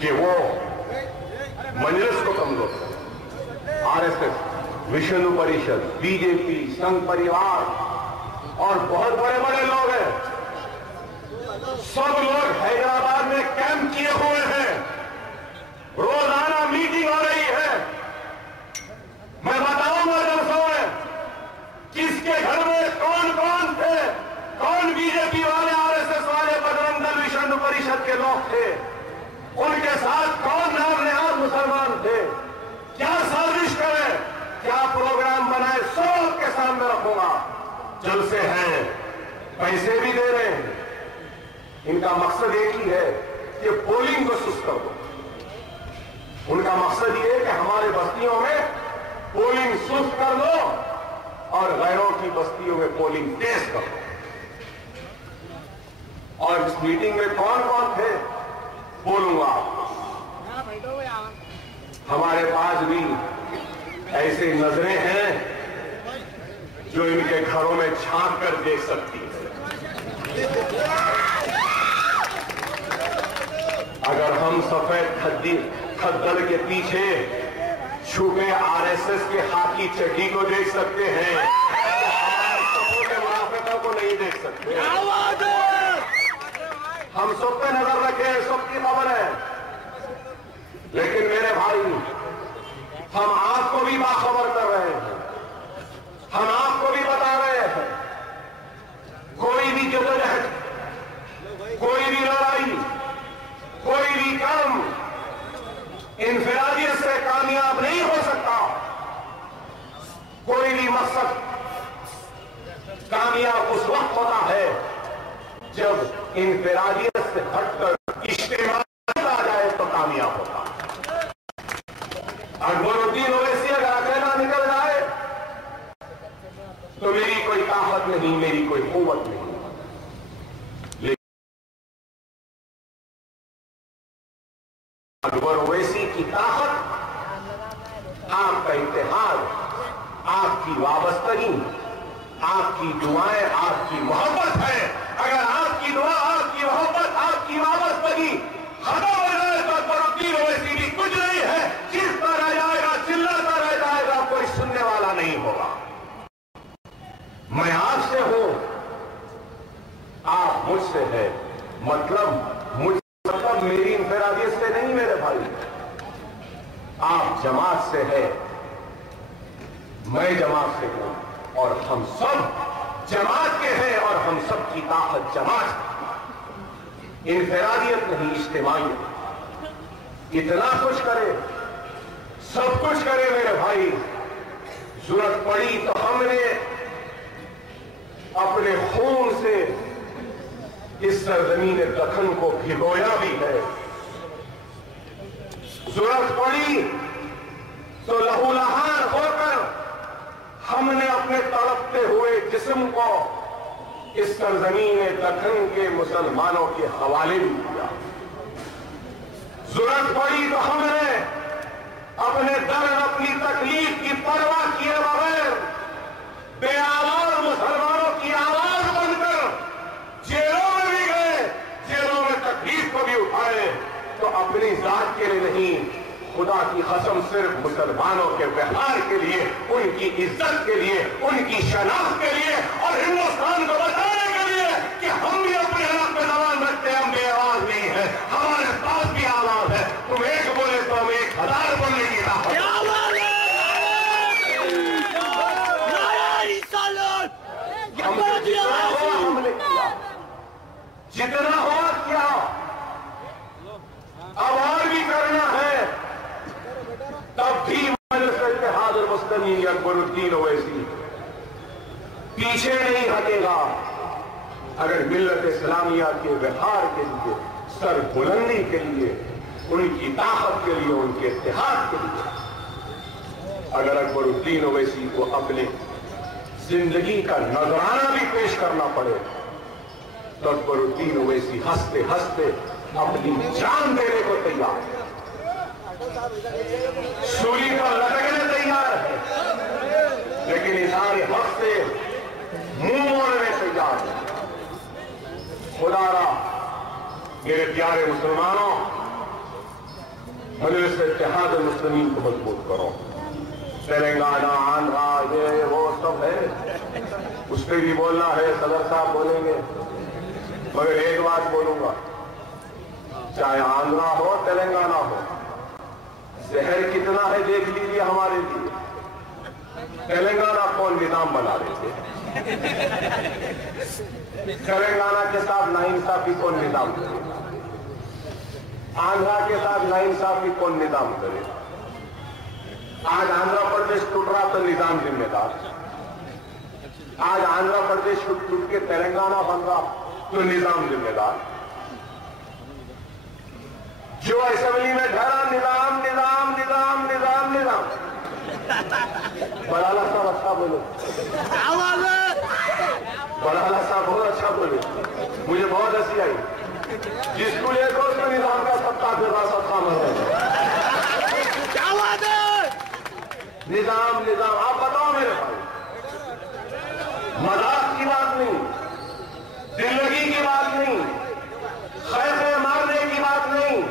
کہ وہ مجلس کو کمزور کرے۔ RSS، وشنو پریشد، BJP، سنگھ پریوار اور بہت بڑے بڑے لوگ ہیں، سب لوگ حیدرآباد میں کیمپ کیے ہوئے ہیں، روزانہ میٹنگ ہو رہی ہے۔ میں بتاؤں گا جلسوں میں کس کے گھر میں کون کون تھے، کون BJP والے، RSS والے، بجرنگ دل، وشنو پریشد کے لوگ تھے، ان کے ساتھ کون نام نہاد مسلمان تھے، کیا سازش کرے، کیا پروگرام بنائے، سب کے سامنے رکھوں گا۔ جلسے ہیں، پیسے بھی دے رہے ہیں، ان کا مقصد ایک ہی ہے کہ پولنگ کو سست کر دو۔ ان کا مقصد یہ ہے کہ ہمارے بستیوں میں پولنگ سست کر دو اور غیروں کی بستیوں میں پولنگ تیز کر دو۔ اور اس میٹنگ میں کون کون تھے بولوں گا آپ کو۔ ہمارے پاس بھی ایسی نظریں ہیں جو ان کے گھروں میں جھانک کر دیکھ سکتی ہیں۔ اگر ہم سفید کھدر کے پیچھے چھپے RSS کے خاکی چٹی کو دیکھ سکتے ہیں، ہمارے سبوں کے منافقوں کو نہیں دیکھ سکتے۔ ہم سب پہ نظر رکھیں، سب کی خبر ہے، لیکن میرے بھائی، ہم آپ کو بھی باخبر کر رہے ہیں، ہم آپ کو بھی بتا رہے ہیں، کوئی بھی جدوجہد، کوئی بھی لڑائی، کوئی بھی کام انفرادیت سے کامیاب نہیں ہو سکتا۔ کوئی بھی مقصد کامیاب اس وقت ہوتا ہے جب انفرادیت سے ہٹ کر اجتماعیت آ جائے تو کامیاب ہوتا ہے۔ اکبر الدین اویسی اگر اکیلا نکل جائے تو میری کوئی طاقت نہیں، میری کوئی قوت نہیں، اکبر اویسی کی طاقت آپ کا اتحاد، آپ کی وابستگی، آپ کی دعائیں، آپ کی محبت ہے۔ اگر آپ کی دعا، آپ کی محبت، آپ کی وابستگی ختم ہو جائے تو اکبر الدین اویسی بھی کچھ نہیں ہے، چیختا رہ جائے گا، چلاتا رہ جائے گا، کوئی سننے والا نہیں ہوگا۔ میں آپ سے ہوں، آپ مجھ سے ہے، مطلب میری انفرادیت سے نہیں میرے بھائی، آپ جماعت سے ہے، میں جماعت سے ہوں، اور ہم سب جماعت کے ہیں، اور ہم سب کی طاقت جماعت، انفرادیت نہیں، اجتماعیت۔ اتنا کچھ کرے، سب کچھ کرے میرے بھائی، ضرورت پڑی تو ہم نے اپنے خون سے اس سرزمین دکن کو بھگویا بھی ہے، ضرورت پڑی تو لہو لہان ہو کر ہم نے اپنے تڑپتے ہوئے جسم کو اس سرزمین دکن کے مسلمانوں کے حوالے بھی کیا، ضرورت پڑی تو ہم نے اپنے درد، اپنی تکلیف کی پرواہ کیے بغیر لیے نہیں، خدا کی قسم صرف مسلمانوں کے وقار کے لیے، ان کی عزت کے لیے، ان کی شناخت کے لیے اور ہندوستان کو بتانے کے لیے کہ ہم بھی اپنے حق پہ زبان رکھتے ہیں، ہم بے آواز نہیں ہے، ہمارے پاس بھی آواز ہے، تم ایک بولے تو ہم 1000 بولنے کی راہ ہے۔ جتنا ہوا کیا، اب اور بھی کرنا ہے، تب بھی مجلس اتحاد المسلمین اکبر الدین اویسی پیچھے نہیں ہٹے گا اگر ملت اسلامیہ کے وقار کے لیے، سر بلندی کے لیے، ان کی طاقت کے لیے، ان کے اتحاد کے لیے، اگر اکبر الدین اویسی کو اپنے زندگی کا نذرانہ بھی پیش کرنا پڑے تو اکبر الدین اویسی ہنستے ہنستے اپنی جان دینے کو تیار ہے، سولی پر لٹکنے تیار ہے، لیکن اظہار حق سے منہ موڑنے تیار ہے۔ خدا را میرے پیارے مسلمانوں، مجلس اتحاد المسلمین کو مضبوط کرو۔ تلنگانہ، آندھرا، یہ وہ سب ہے، اس پہ بھی بولنا ہے، صدر صاحب بولیں گے، مگر ایک بات بولوں گا، چاہے آندھرا ہو تلنگانہ ہو، زہر کتنا ہے دیکھ لیجیے ہمارے لیے۔ تلنگانہ کون نظام بنا رہے تھے؟ تلنگانہ کے ساتھ ناانصافی کون نظام کرے؟ آندھرا کے ساتھ ناانصافی کون نظام کرے؟ آج آندھرا پردیش ٹوٹ رہا تو نظام ذمہ دار، آج آندھرا پردیش ٹوٹ کے تلنگانہ بن رہا تو نظام ذمہ دار۔ جو اسمبلی میں ڈھرا نظام نظام نظام نظام نظام، بڑھالا صاحب اچھا بولے، بڑھالا صاحب بہت اچھا بولے، مجھے بہت ہنسی آئی، جس کو لے کو اس میں نظام کا سب کام ہے، نظام نظام۔ آپ بتاؤ میرے بھائی، مذاق کی بات نہیں، زندگی کی بات نہیں، خیفے مارنے کی بات نہیں،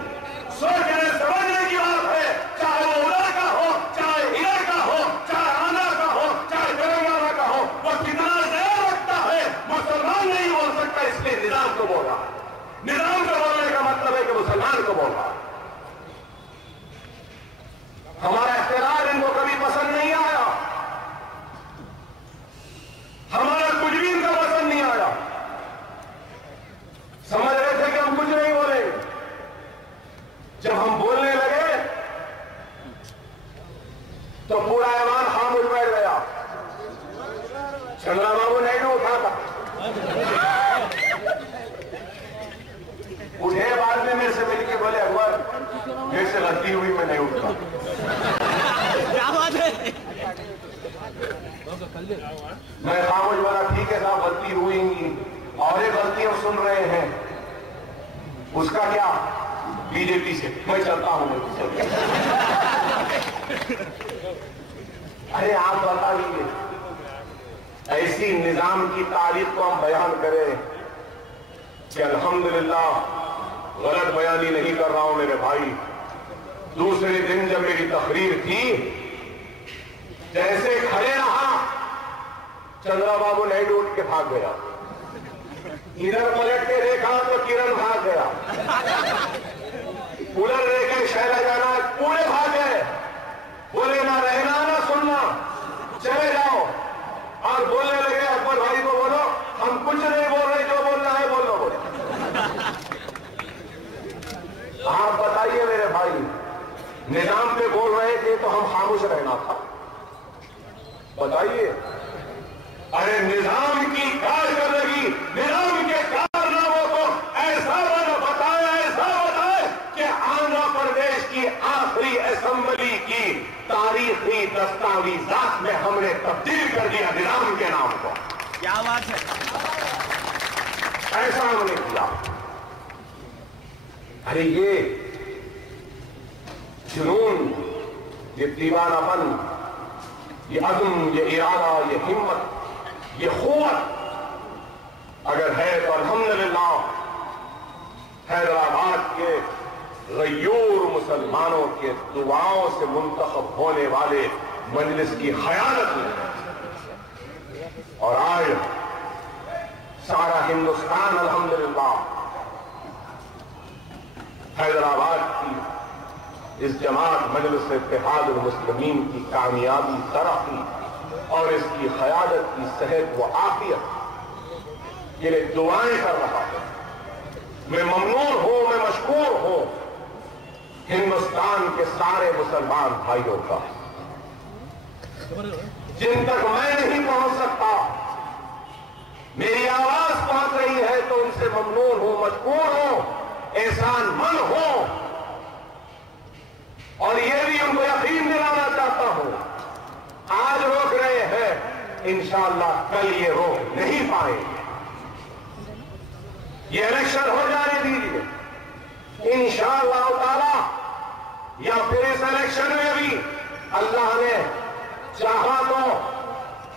سوچنے سمجھنے کی بات ہے۔ چاہے وہ ادھر کا ہو، چاہے ادھر کا ہو، چاہے آندھرا کا ہو، چاہے تلنگانہ کا ہو، وہ کتنا زہر رکھتا ہے مسلمان نہیں بول سکتا، اس لیے نظام کو بولا۔ نظام کو بولنے کا مطلب ہے کہ مسلمان کو بولا۔ ہمارا اختیار ان کو کبھی پسند نہیں آیا، ہمارا کچھ بھی ان کو پسند نہیں آیا، سمجھ رہے تھے کہ ہم کچھ نہیں بولیں، جب ہم بولنے لگے تو پورا ایوان خاموش بیٹھ گیا۔ چندرا بابو نائیڈو اٹھا تھا، اٹھے بعد میں میرے سے مل کے بولے اکبر میرے سے غلطی ہوئی، میں نہیں اٹھتا۔ میں خاموش بولا ٹھیک ہے صاحب غلطی ہوئی گی، اور یہ غلطی ہم سن رہے ہیں، اس کا کیا؟ بی جے پی سے میں چلتا ہوں۔ ارے آپ بتائیے، ایسی نظام کی تاریخ کو ہم بیان کریں کہ الحمدللہ غلط بیانی نہیں کر رہا ہوں میرے بھائی۔ دوسرے دن جب میری تقریر تھی، جیسے کھڑے رہا چندرا بابو نائیڈو اٹھ کے بھاگ گیا، ادھر پلٹ کے دیکھا تو کرن بھاگ گیا، ادھر دیکھے شہلا جانا پورے بھاگ گئے، بولے نہ رہنا نہ سننا، چلے جاؤ، اور بولنے لگے اکبر بھائی کو بولو ہم کچھ نہیں بول رہے، جو بولنا ہے بولو۔ آپ بتائیے میرے بھائی، نظام پہ بول رہے تھے تو ہم خاموش رہنا تھا، بتائیے۔ ارے نظام کی کارکردگی، نظام کے کارناموں کو ایسا بتائے کہ آندھرا پردیش کی آخری اسمبلی کی تاریخی دستاویزات میں ہم نے تبدیل کر دیا نظام کے نام کو۔ کیا بات ہے، ایسا ہم نے کیا۔ ارے یہ جنون، یہ دیوانہ پن، یہ عزم، یہ ارادہ، یہ ہمت، یہ قوت اگر ہے تو الحمدللہ حیدرآباد کے غیور مسلمانوں کے دعاؤں سے منتخب ہونے والے مجلس کی خیانت میں، اور آج سارا ہندوستان الحمدللہ حیدرآباد کی اس جماعت مجلس اتحاد المسلمین کی کامیابی، ترقی اور اس کی قیادت کی صحت و عافیت کے لیے دعائیں کر رہا ہے۔ میں ممنون ہوں، میں مشکور ہوں ہندوستان کے سارے مسلمان بھائیوں کا، جن تک میں نہیں پہنچ سکتا، میری آواز پہنچ رہی ہے تو ان سے ممنون ہوں، مشکور ہوں، احسان مند ہوں، اور یہ بھی ان کو یقین دلانا چاہتا ہوں، آج روک رہے ہیں، انشاءاللہ کل یہ روک نہیں پائیں گے۔ یہ الیکشن ہو جانے دیجیے انشاءاللہ تعالی، یا پھر اس الیکشن میں بھی اللہ نے چاہا تو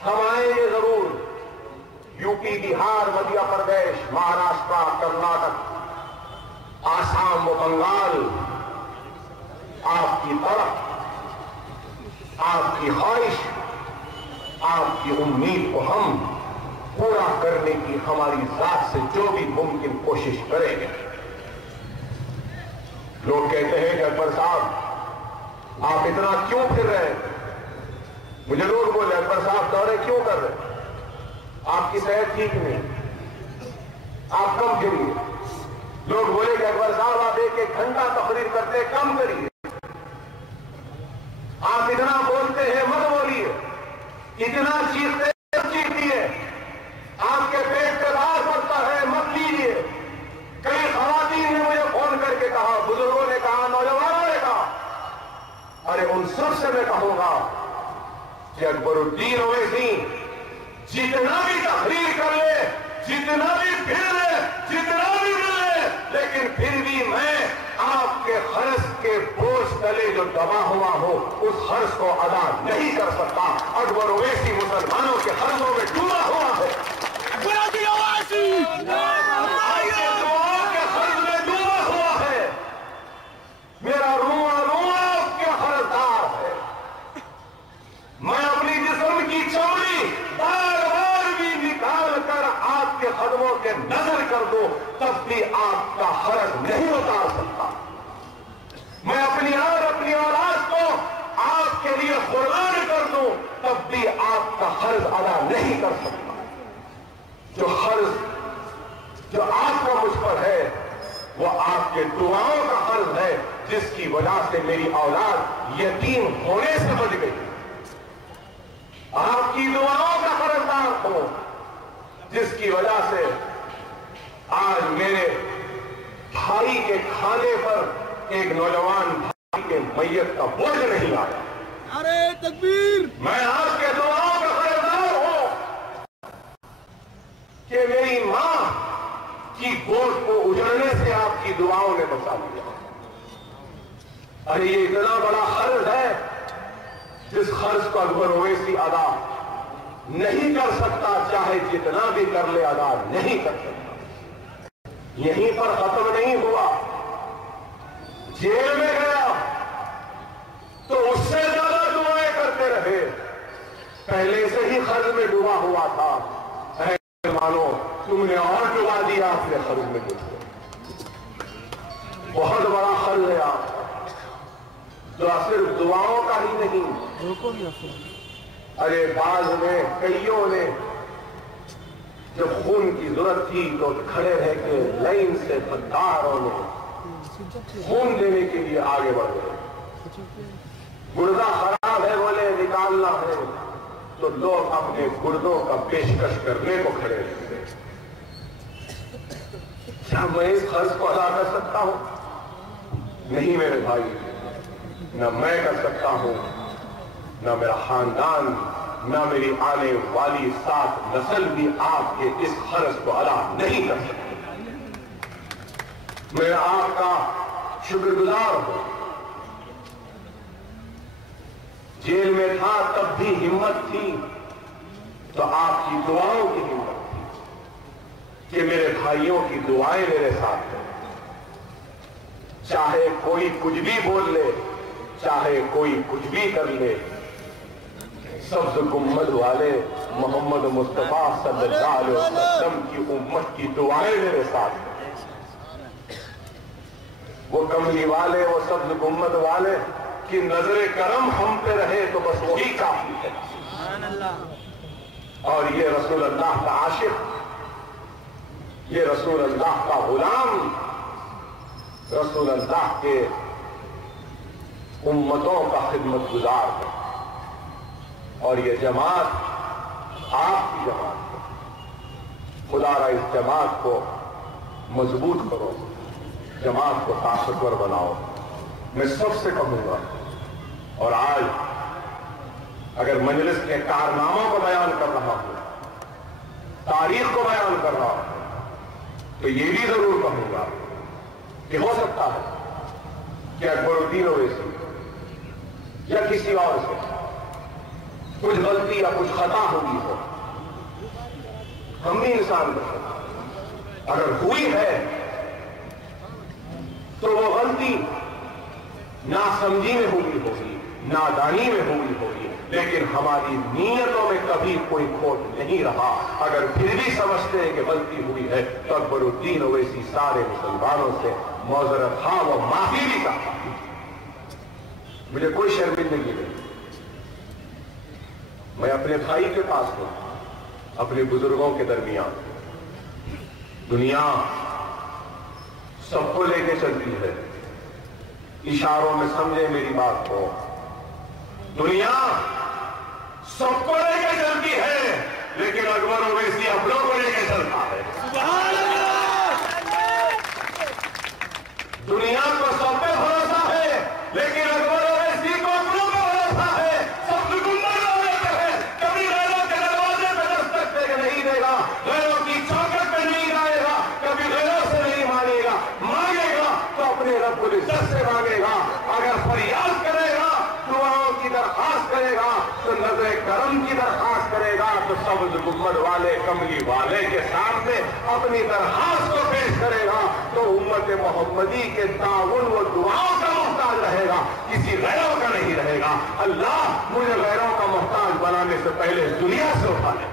ہم آئیں گے ضرور، یو پی، بہار، مدھیہ پردیش، مہاراشٹرا، کرناٹک، آسام و بنگال، آپ کی طرف، آپ کی خواہش، آپ کی امید کو ہم پورا کرنے کی ہماری ذات سے جو بھی ممکن کوشش کریں گے۔ لوگ کہتے ہیں کہ اکبر صاحب آپ اتنا کیوں پھر رہے ہیں؟ مجھے لوگ بولے اکبر صاحب دورے کیوں کر رہے ہیں؟ آپ کی صحت ٹھیک نہیں، آپ کم پھریے۔ لوگ بولے کہ اکبر صاحب آپ ایک گھنٹہ تقریر کرتے ہیں، کم کریے۔ آپ اتنا بولتے ہیں، مت بولیے، اتنا چیختے چیخیے، آپ کے پیٹ پہ بھار پڑتا ہے، مت لیجیے۔ کئی خواتین نے مجھے فون کر کے کہا، بزرگوں نے کہا، نوجوانوں نے کہا، ارے ان سب سے میں کہوں گا کہ اکبر الدین اویسی جتنا بھی تقریر کر لے، جتنا بھی پھر لے، جتنا بھی ملے، لیکن پھر بھی میں آپ کے قرض کے بوجھ تلے جو دبا ہوا ہو اس قرض کو ادا نہیں کر سکتا۔ اکبر اویسی مسلمانوں کے قرضوں میں ڈوبا ہوا ہے، آپ کے دعاؤں کے قرض میں ڈوبا ہوا ہے، میرا رواں رواں آپ کے قرضدار ہے۔ میں اپنی جسم کی چمڑی بار بار بھی نکال کر آپ کے قدموں کے نظر کر دوں تب بھی آپ کا قرض نہیں اتار سکتا۔ میں اپنی اور اپنی اولاد کو آپ کے لیے قربان کر دوں تب بھی آپ کا قرض ادا نہیں کر سکتا۔ جو قرض جو آپ کا مجھ پر ہے وہ آپ کے دعاؤں کا قرض ہے، جس کی وجہ سے میری اولاد یتیم ہونے سے بچ گئی۔ آپ کی دعاؤں کا قرضدار ہوں، جس کی وجہ سے آج میرے بھائی کے کھانے پر ایک نوجوان بھائی کے میت کا بوجھ نہیں آیا۔ نعرہ تکبیر! میں آپ کے دعاؤں کا قرضدار ہوں کہ میری ماں کی گوشت کو اجڑنے سے آپ کی دعاؤں نے بچا لیا۔ ارے یہ اتنا بڑا قرض ہے جس قرض کو اکبر اویسی ادا نہیں کر سکتا، چاہے جتنا بھی کر لے ادا نہیں کر سکتا۔ یہیں پر ختم نہیں ہوا، جیل میں گیا تو اس سے زیادہ دعائیں کرتے رہے، پہلے سے ہی قرض میں ڈوبا ہوا تھا۔ اے مسلمانوں، تم نے اور ڈبا دیا اپنے قرض میں ڈوب کر۔ بہت بڑا قرض ہے آپ کا، جو صرف دعاؤں کا ہی نہیں۔ ارے بعض میں کئیوں نے جب خون کی ضرورت تھی تو کھڑے رہ کے لائن سے غداروں نے خون دینے کے لیے آگے بڑھ گئے۔ گردہ خراب ہے بولے نکالنا ہے تو لوگ اپنے گردوں کا پیشکش کرنے کو کھڑے رہ گئے۔ کیا میں اس قرض کو ادا کر سکتا ہوں؟ نہیں میرے بھائی، نہ میں کر سکتا ہوں، نہ میرا خاندان، نہ میری آنے والی 7 نسل بھی آپ کے اس قرض کو ادا نہیں کر سکتے۔ میں آپ کا شکر گزار ہوں۔ جیل میں تھا تب بھی ہمت تھی تو آپ کی دعاؤں کی ہمت تھی کہ میرے بھائیوں کی دعائیں میرے ساتھ ہیں۔ چاہے کوئی کچھ بھی بول لے، چاہے کوئی کچھ بھی کر لے، سبز گنبد والے محمد مصطفیٰ صلی اللہ علیہ وسلم کی امت کی دعائیں میرے ساتھ ہیں۔ وہ کملی والے، وہ سبز گنبد والے کی نظر کرم ہم پہ رہے تو بس وہی کافی ہے۔ اور یہ رسول اللہ کا عاشق، یہ رسول اللہ کا غلام، رسول اللہ کے امتوں کا خدمت گزار ہے۔ اور یہ جماعت آپ کی جماعت ہے۔ خدا را اس جماعت کو مضبوط کرو، جماعت کو طاقتور بناؤ۔ میں سب سے کہوں گا، اور آج اگر مجلس کے کارناموں کو بیان کر رہا ہوں، تاریخ کو بیان کر رہا ہوں، تو یہ بھی ضرور کہوں گا کہ ہو سکتا ہے کہ اکبر الدین اویسی یا کسی اور سے کچھ غلطی یا کچھ خطا ہوئی ہو، ہم بھی انسان بشر، اگر ہوئی ہے تو وہ غلطی ناسمجھی میں ہوئی ہوگی، نادانی میں ہوئی ہوگی، لیکن ہماری نیتوں میں کبھی کوئی کھوٹ نہیں رہا۔ اگر پھر بھی سمجھتے ہیں کہ غلطی ہوئی ہے تو اکبر الدین اویسی سارے مسلمانوں سے معذرت خواہ و معافی بھی چاہتا۔ مجھے کوئی شرمندگی نہیں، میں اپنے بھائی کے پاس ہوں، اپنے بزرگوں کے درمیان۔ دنیا سب کو لے کے چلتی ہے، اشاروں میں سمجھے میری بات کو، دنیا سب کو لے کے چلتی ہے، لیکن اکبر اویسی اپنوں کو لے کے چلتا ہے۔ سبحان اللہ! دنیا کو سب پہ بھروسہ ہے، لیکن اکبر اویسی کو اپنوں پہ بھروسہ ہے۔ سب گنبد والے پہ ہے، کبھی غیروں کے دروازے پہ دستک دے کے نہیں دے گا، غیروں کی چوکھٹ پہ نہیں جائے گا، کبھی غیروں سے نہیں مانگے گا، مانگے گا تو اپنے رب العزت سے مانگے گا۔ اگر فریاد کرے گا، دعاؤں کی درخواست کرے گا، تو نظر کرم کی درخواست کرے گا، تو سبز گنبد والے کملی والے کے سامنے اپنی درخواست کو پیش کرے گا، تو امت محمدی کے تعاون و دعاؤں کا محتاج رہے گا، کسی غیروں کا نہیں رہے گا۔ اللہ مجھے غیروں کا محتاج بنانے سے پہلے دنیا سے اٹھا لے۔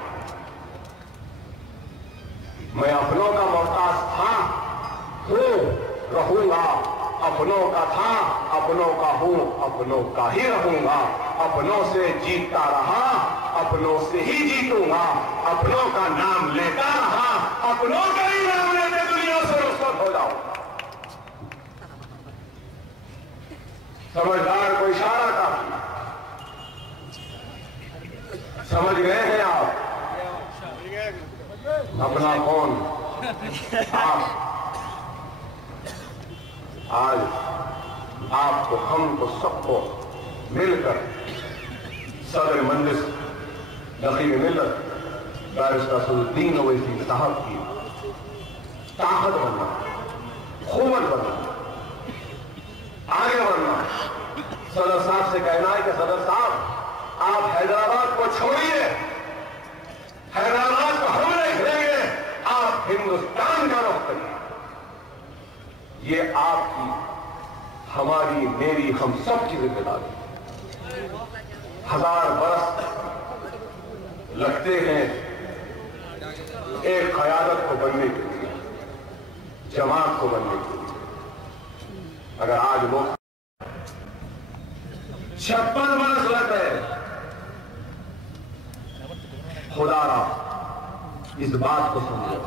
میں اپنوں کا محتاج تھا، ہوں، رہوں گا، اپنوں کا تھا، اپنوں کا ہوں، اپنوں کا ہی رہوں گا، اپنوں سے جیتتا رہا، اپنوں سے ہی جیتوں گا، اپنوں کا نام لیتا رہا، اپنوں کا ہی نام لیتے دنیا سے رخصت ہو جاؤں۔ سمجھدار کو اشارہ کافی، سمجھ گئے ہیں آپ؟ اپنا کون؟ آپ۔ آج آپ کو، ہم کو، سب کو مل کر صدر مجلس نقیب ملت بارسٹر اسد الدین اویسی صاحب کی طاقت بننا، قوت بننا، آگے بڑھنا۔ صدر صاحب سے کہنا ہے کہ صدر صاحب آپ حیدرآباد کو چھوڑیے، حیدرآباد کو ہم نہیں کریں گے، آپ ہندوستان کا رخ کریے۔ یہ آپ کی، ہماری، میری، ہم سب کی ذمہ داری۔ 1000 برس لگتے ہیں ایک قیادت کو بننے کے لیے، جماعت کو بننے کے لیے۔ اگر آج لوگ 56 برس لگ گئے، خدا را اس بات کو سمجھو،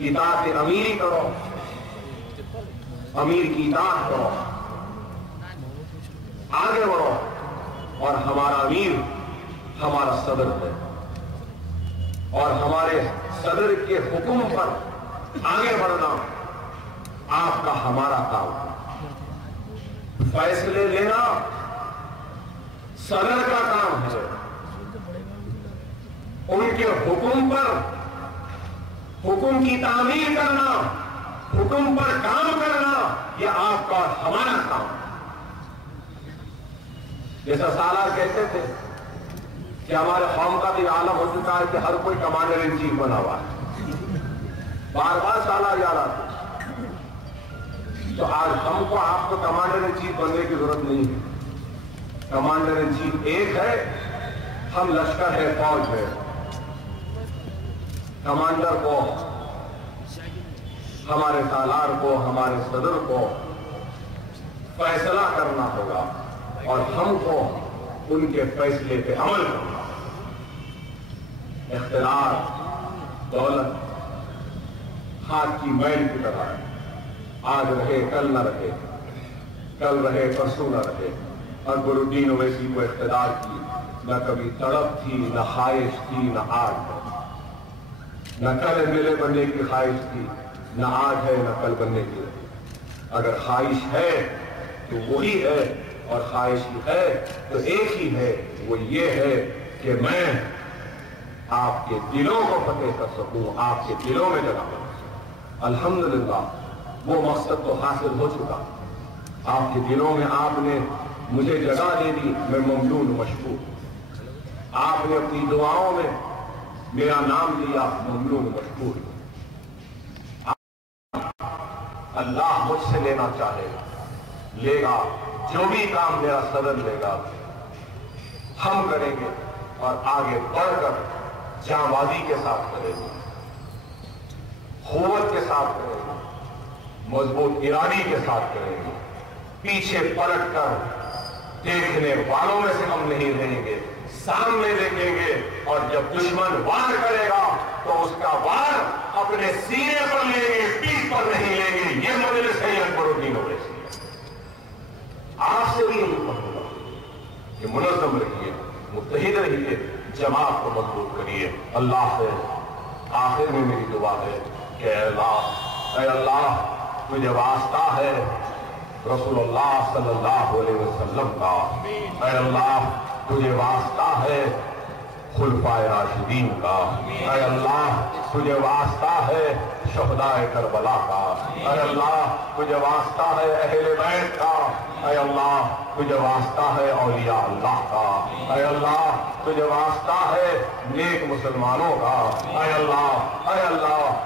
اطاعت امیری کرو، امیر کی اطاعت کرو، آگے بڑھو، اور ہمارا امیر ہمارا صدر ہے، اور ہمارے صدر کے حکم پر آگے بڑھنا آپ کا، ہمارا کام ہے۔ فیصلے لینا صدر کا کام ہے، ان کے حکم پر، حکم کی تعمیل کرنا، حکم پر کام کرنا، یہ آپ کا اور ہمارا کام ہے۔ جیسا سالار کہتے تھے کہ ہمارے قوم کا بھی عالم ہو چکا ہے کہ ہر کوئی کمانڈر ان چیف بنا ہوا ہے، بار بار سالار یاد آتے، تو آج ہم کو آپ کو کمانڈر ان چیف بننے کی ضرورت نہیں ہے. کمانڈر ان چیف ایک ہے, ہم لشکر ہے, فوج ہے. کمانڈر کو, ہمارے سالار کو, ہمارے صدر کو فیصلہ کرنا ہوگا اور ہم کو ان کے فیصلے پہ عمل کرنا. اختیار دولت ہاتھ کی میل کی طرح ہے, آج رہے کل نہ رہے, کل رہے پرسوں نہ رہے. اکبر الدین اویسی کو اقتدار کی نہ کبھی تڑپ تھی, نہ خواہش تھی, نہ آج ہے. نہ کل MLA بننے کی خواہش تھی, نہ آج ہے, نہ کل بننے کی. اگر خواہش ہے تو وہی ہے, اور خواہش ہے تو ایک ہی ہے, وہ یہ ہے کہ میں آپ کے دلوں کو فتح کر سکوں, آپ کے دلوں میں جگہ بنا سکوں. الحمدللہ وہ مقصد تو حاصل ہو چکا. آپ کے دلوں میں آپ نے مجھے جگہ دے دی, میں ممنون مشکور. آپ نے اپنی دعاؤں میں میرا نام لیا, ممنون مشکور. اللہ مجھ سے لینا چاہے گا, لے گا. جو بھی کام میرا صدر لے گا ہم کریں گے, اور آگے بڑھ کر جانبازی کے ساتھ کریں گے, قوت کے ساتھ کریں گے, مضبوط ارادی کے ساتھ کریں گے. پیچھے پلٹ کر دیکھنے والوں میں سے ہم نہیں رہیں گے, سامنے دیکھیں گے. اور جب دشمن وار کرے گا تو اس کا وار اپنے سینے پر لیں گے, پیٹھ پر نہیں لیں گے. یہ مجلس ہے اکبر الدین اویسی. آپ سے بھی یہی کہوں گا کہ منظم رہیے, متحد رہیے, جماعت کو مضبوط کریے. اللہ سے آخر میں میری دعا ہے کہ اے اللہ تجھے واسطہ ہے رسول اللہ صلی اللہ علیہ وسلم کا, اے اللہ تجھے واسطہ ہے خلفائے راشدین کا, اے اللہ تجھے واسطہ ہے شہداء کربلا کا, اے اللہ تجھے واسطہ ہے اہل بیت کا, اے اللہ تجھے واسطہ ہے اولیاء اللہ کا, اے اللہ تجھے واسطہ ہے نیک مسلمانوں کا. اے اللہ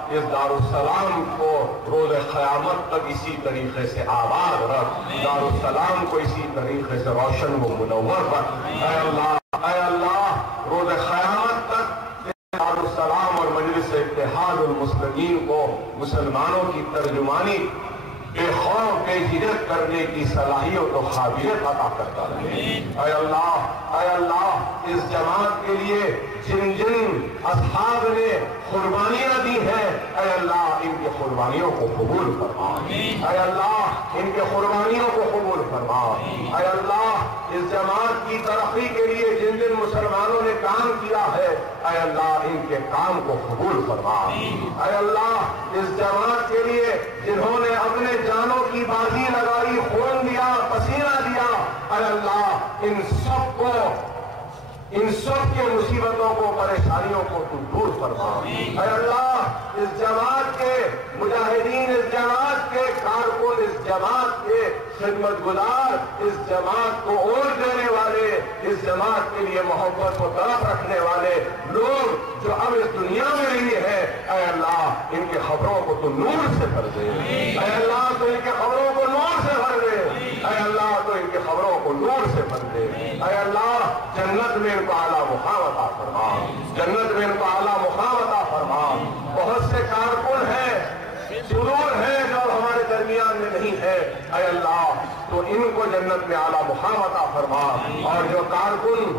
اس دارالسلام کو روز قیامت تک اسی طریقے سے آباد رکھ, دارالسلام کو اسی طریقے سے روشن و منور رکھ. اے اللہ روز قیامت تک دارالسلام اور مجلس اتحاد المسلمین کو مسلمانوں کی ترجمانی بے خوف بے ہجرت کرنے کی صلاحیت و قابلیت عطا کرتا رہے. اے اللہ اس جماعت کے لیے جن جن اصحاب نے قربانیاں دی ہیں, اے اللہ ان کے قربانیوں کو قبول فرما. اے اللہ ان کے قربانیوں کو قبول فرما. اے اللہ اس جماعت کی ترقی کے لیے جن جن مسلمانوں نے کام کیا ہے, اے اللہ ان کے کام کو قبول فرما. اے اللہ اس جماعت کے لیے جنہوں نے اپنے جانوں کی بازی لگائی, خون دیا, پسینہ دیا, اے اللہ ان سب کے مصیبتوں کو, پریشانیوں کو تو دور فرما. اے اللہ اس جماعت کے مجاہدین, اس جماعت کے کارکن, اس جماعت کے خدمت گزار, اس جماعت کو اوٹ دینے والے, اس جماعت کے لیے محبت کو طرف رکھنے والے لوگ جو اب اس دنیا میں نہیں ہے, اے اللہ ان کے خبروں کو تو نور سے بھر دے. اے اللہ تو ان کے خبروں کو نور سے بھر دے. اے اللہ تو ان کے خبروں کو نور سے بھر دے. اے اللہ جنت میں ان کو اعلیٰ مقام عطا فرما, جنت میں ان کو اعلیٰ مقام عطا فرما. بہت سے کارکن ہیں, سرور ہیں جو ہمارے درمیان میں نہیں ہے, اے اللہ تو ان کو جنت میں اعلیٰ مقام عطا فرما. اور جو کارکن,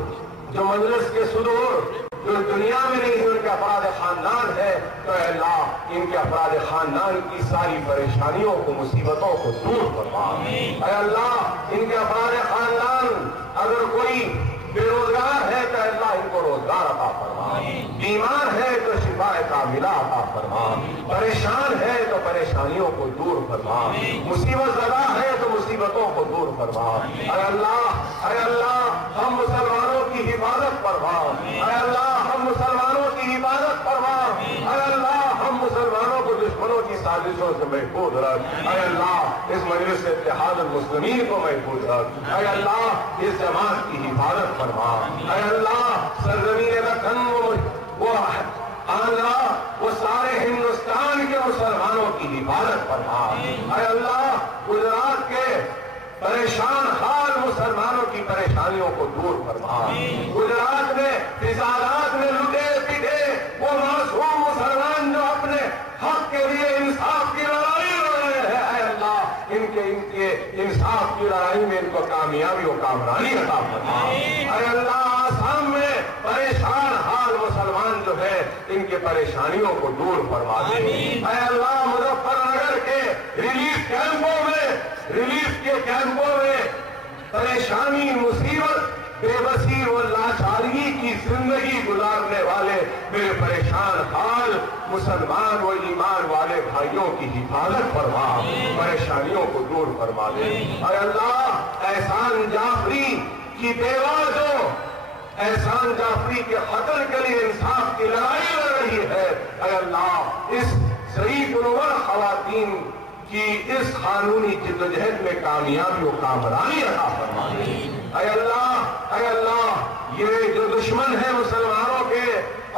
جو مجلس کے صدور جو دنیا میں نہیں ہے, ان کے افراد خاندان ہے, تو اے اللہ ان کے افراد خاندان کی ساری پریشانیوں کو, مصیبتوں کو دور فرما. اے اللہ ان کے افراد خاندان اگر کوئی بے روزگار ہے تو اللہ ان کو روزگار عطا فرما, بیمار ہے تو شفا کاملہ عطا فرما, پریشان ہے تو پریشانیوں کو دور فرما, مصیبت زدہ ہے تو مصیبتوں کو دور فرما. اے اللہ ہم مسلمانوں کی حفاظت فرما. اے اللہ ہم مسلمانوں کی حفاظت فرما. اے اللہ ہم مسلمانوں کو دشمنوں کی سازشوں سے محفوظ رکھ. اے اللہ اس مجلس اتحاد المسلمین کو محفوظ رکھ. اے اللہ اس جماعت کی حفاظت فرما. اے اللہ سرزمین دکن وہ آندھرا, وہ سارے ہندوستان کے مسلمانوں کی حفاظت فرما. اے اللہ گجرات میں فسادات میں لٹے پیٹے وہ معصوم مسلمان جو اپنے حق کے لیے انصاف کی لڑائی لڑ رہے ہیں، اے اللہ ان کے انصاف کی لڑائی میں ان کو کامیابی و کامرانی عطا فرما۔ اے اللہ آسام میں پریشان حال مسلمان جو ہے ان کے پریشانیوں کو دور فرما دے۔ اے اللہ مظفر نگر کے ریلیف کے کیمپوں میں پریشانی مصیبت بے بسی و لاچاری کی زندگی گزارنے والے میرے پریشان حال مسلمان و ایمان والے بھائیوں کی حفاظت فرما، پریشانیوں کو دور فرما دے۔ اے اللہ احسان جعفری کی بیوہ جو احسان جعفری کے قتل کے لیے انصاف کی لڑائی لڑ رہی ہے، اے اللہ اس ضعیف العمر خواتین کی اس قانونی جدوجہد میں کامیابی و کامرانی عطا فرما دے۔ اے اللہ یہ جو دشمن ہیں مسلمانوں کے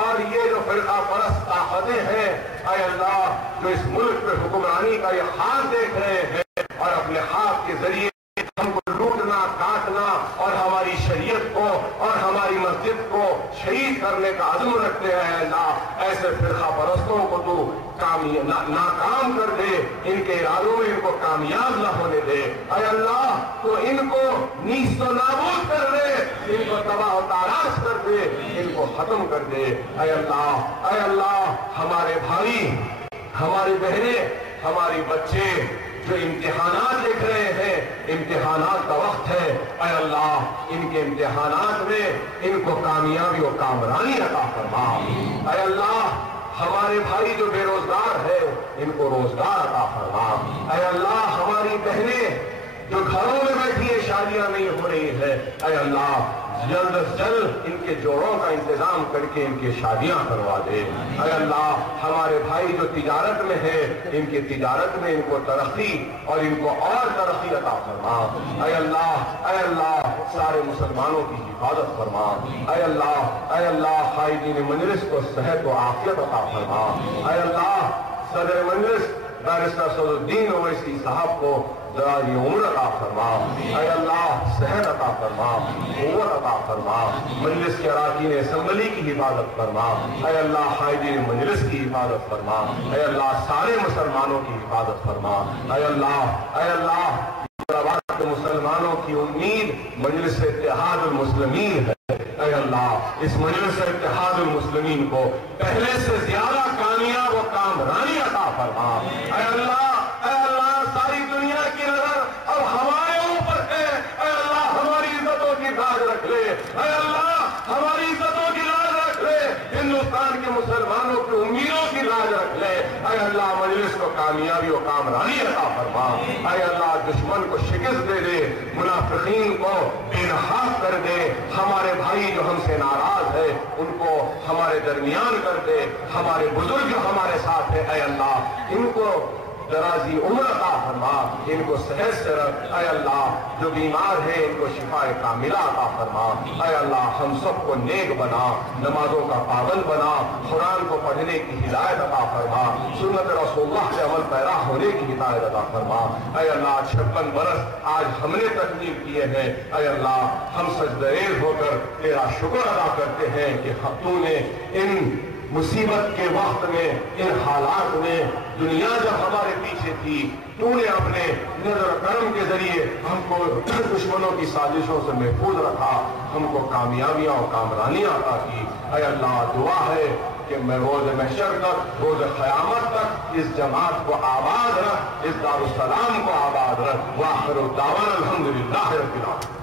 اور یہ جو فرقہ پرست طاقتیں ہیں، اے اللہ جو اس ملک پہ حکمرانی کا یہ خواب دیکھ رہے ہیں اور اپنے خواب کے ذریعے ہم کو لوٹنا کاٹنا اور ہماری شریعت کو اور ہماری مسجد کو شہید کرنے کا عزم رکھتے ہیں، اللہ ایسے فرقہ پرستوں کو تو ناکام کر دے، ان کے ارادوں میں ان کو کامیاب نہ ہونے دے۔ اے اللہ تو ان کو نیست و نابود کر دے، ان کو تباہ و تاراج کر دے، ان کو ختم کر دے۔ اے اللہ ہمارے بھائی، ہماری بہنیں، ہمارے بچے جو امتحانات لکھ رہے ہیں، امتحانات کا وقت ہے، اے اللہ ان کے امتحانات میں ان کو کامیابی و کامرانی عطا فرما۔ اے اللہ ہمارے بھائی جو بے روزگار ہے ان کو روزگار عطا فرما۔ اے اللہ ہماری بہنیں جو گھروں میں بیٹھی ہیں شادیاں نہیں ہو رہی ہے، اے اللہ جلد از جلد ان کے جوڑوں کا انتظام کر کے ان کی شادیاں کروا دے۔ اے اللہ ہمارے بھائی جو تجارت میں ہے ان کی تجارت میں ان کو ترقی اور ان کو اور ترقی عطا فرما۔ اے اللہ سارے مسلمانوں کی حفاظت فرما۔ اے اللہ قائدین مجلس کو صحت و عافیت عطا فرما۔ اے اللہ صدر مجلس بارسٹر صدر الدین اویسی صاحب کو دراز عمر عطا فرما۔ اے اللہ صحت عطا فرما، قوت عطا فرما، مجلس کے اراکین اسمبلی کی حفاظت فرما۔ اے اللہ قائدین مجلس کی حفاظت فرما۔ اے اللہ سارے مسلمانوں کی حفاظت فرما۔ اے اللہ کے مسلمانوں کی امید مجلس اتحاد المسلمین ہے۔ اے اللہ اس مجلس اتحاد المسلمین کو پہلے سے زیادہ کامیاب و کامرانی عطا فرما۔ اے اللہ ساری دنیا کی نظر اب ہمارے اوپر ہے۔ اے اللہ ہماری عزتوں کی لاج رکھ لے۔ اے اللہ ہماری عزتوں کی لاج رکھ لے، ہندوستان کے مسلمانوں کی امیدوں کی لاج رکھ لے۔ اے اللہ مجلس کو کامیابی و کامرانی عطا فرما۔ اے اللہ دشمن کو شکست دے دے، منافقین کو بے نقاب کر دے، ہمارے بھائی جو ہم سے ناراض ہے ان کو ہمارے درمیان کر دے، ہمارے بزرگ جو ہمارے ساتھ ہیں اے اللہ ان کو درازی عمر عطا فرما، ان کو صحت سے رکھ۔ اے اللہ جو بیمار ہیں ان کو شفا کاملہ عطا فرما۔ اے اللہ ہم سب کو نیک بنا، نمازوں کا پابند بنا، قرآن کو پڑھنے کی ہدایت عطا فرما، سنت رسول اللہ سے عمل پیرا ہونے کی ہدایت عطا فرما۔ اے اللہ 56 برس آج ہم نے تکمیل کیے ہیں، اے اللہ ہم سجدریز ہو کر تیرا شکر ادا کرتے ہیں کہ تو نے ان مصیبت کے وقت میں، ان حالات میں دنیا جب ہمارے پیچھے تھی تو نے اپنے نظر و کرم کے ذریعے ہم کو دشمنوں کی سازشوں سے محفوظ رکھا، ہم کو کامیابیاں اور کامرانیاں عطا کی۔ اے اللہ دعا ہے کہ میں روز محشر تک، روز قیامت تک اس جماعت کو آباد رکھ، اس دارالسلام کو آباد رکھ۔ وآخر دعوانا الحمدللہ رب العالمین۔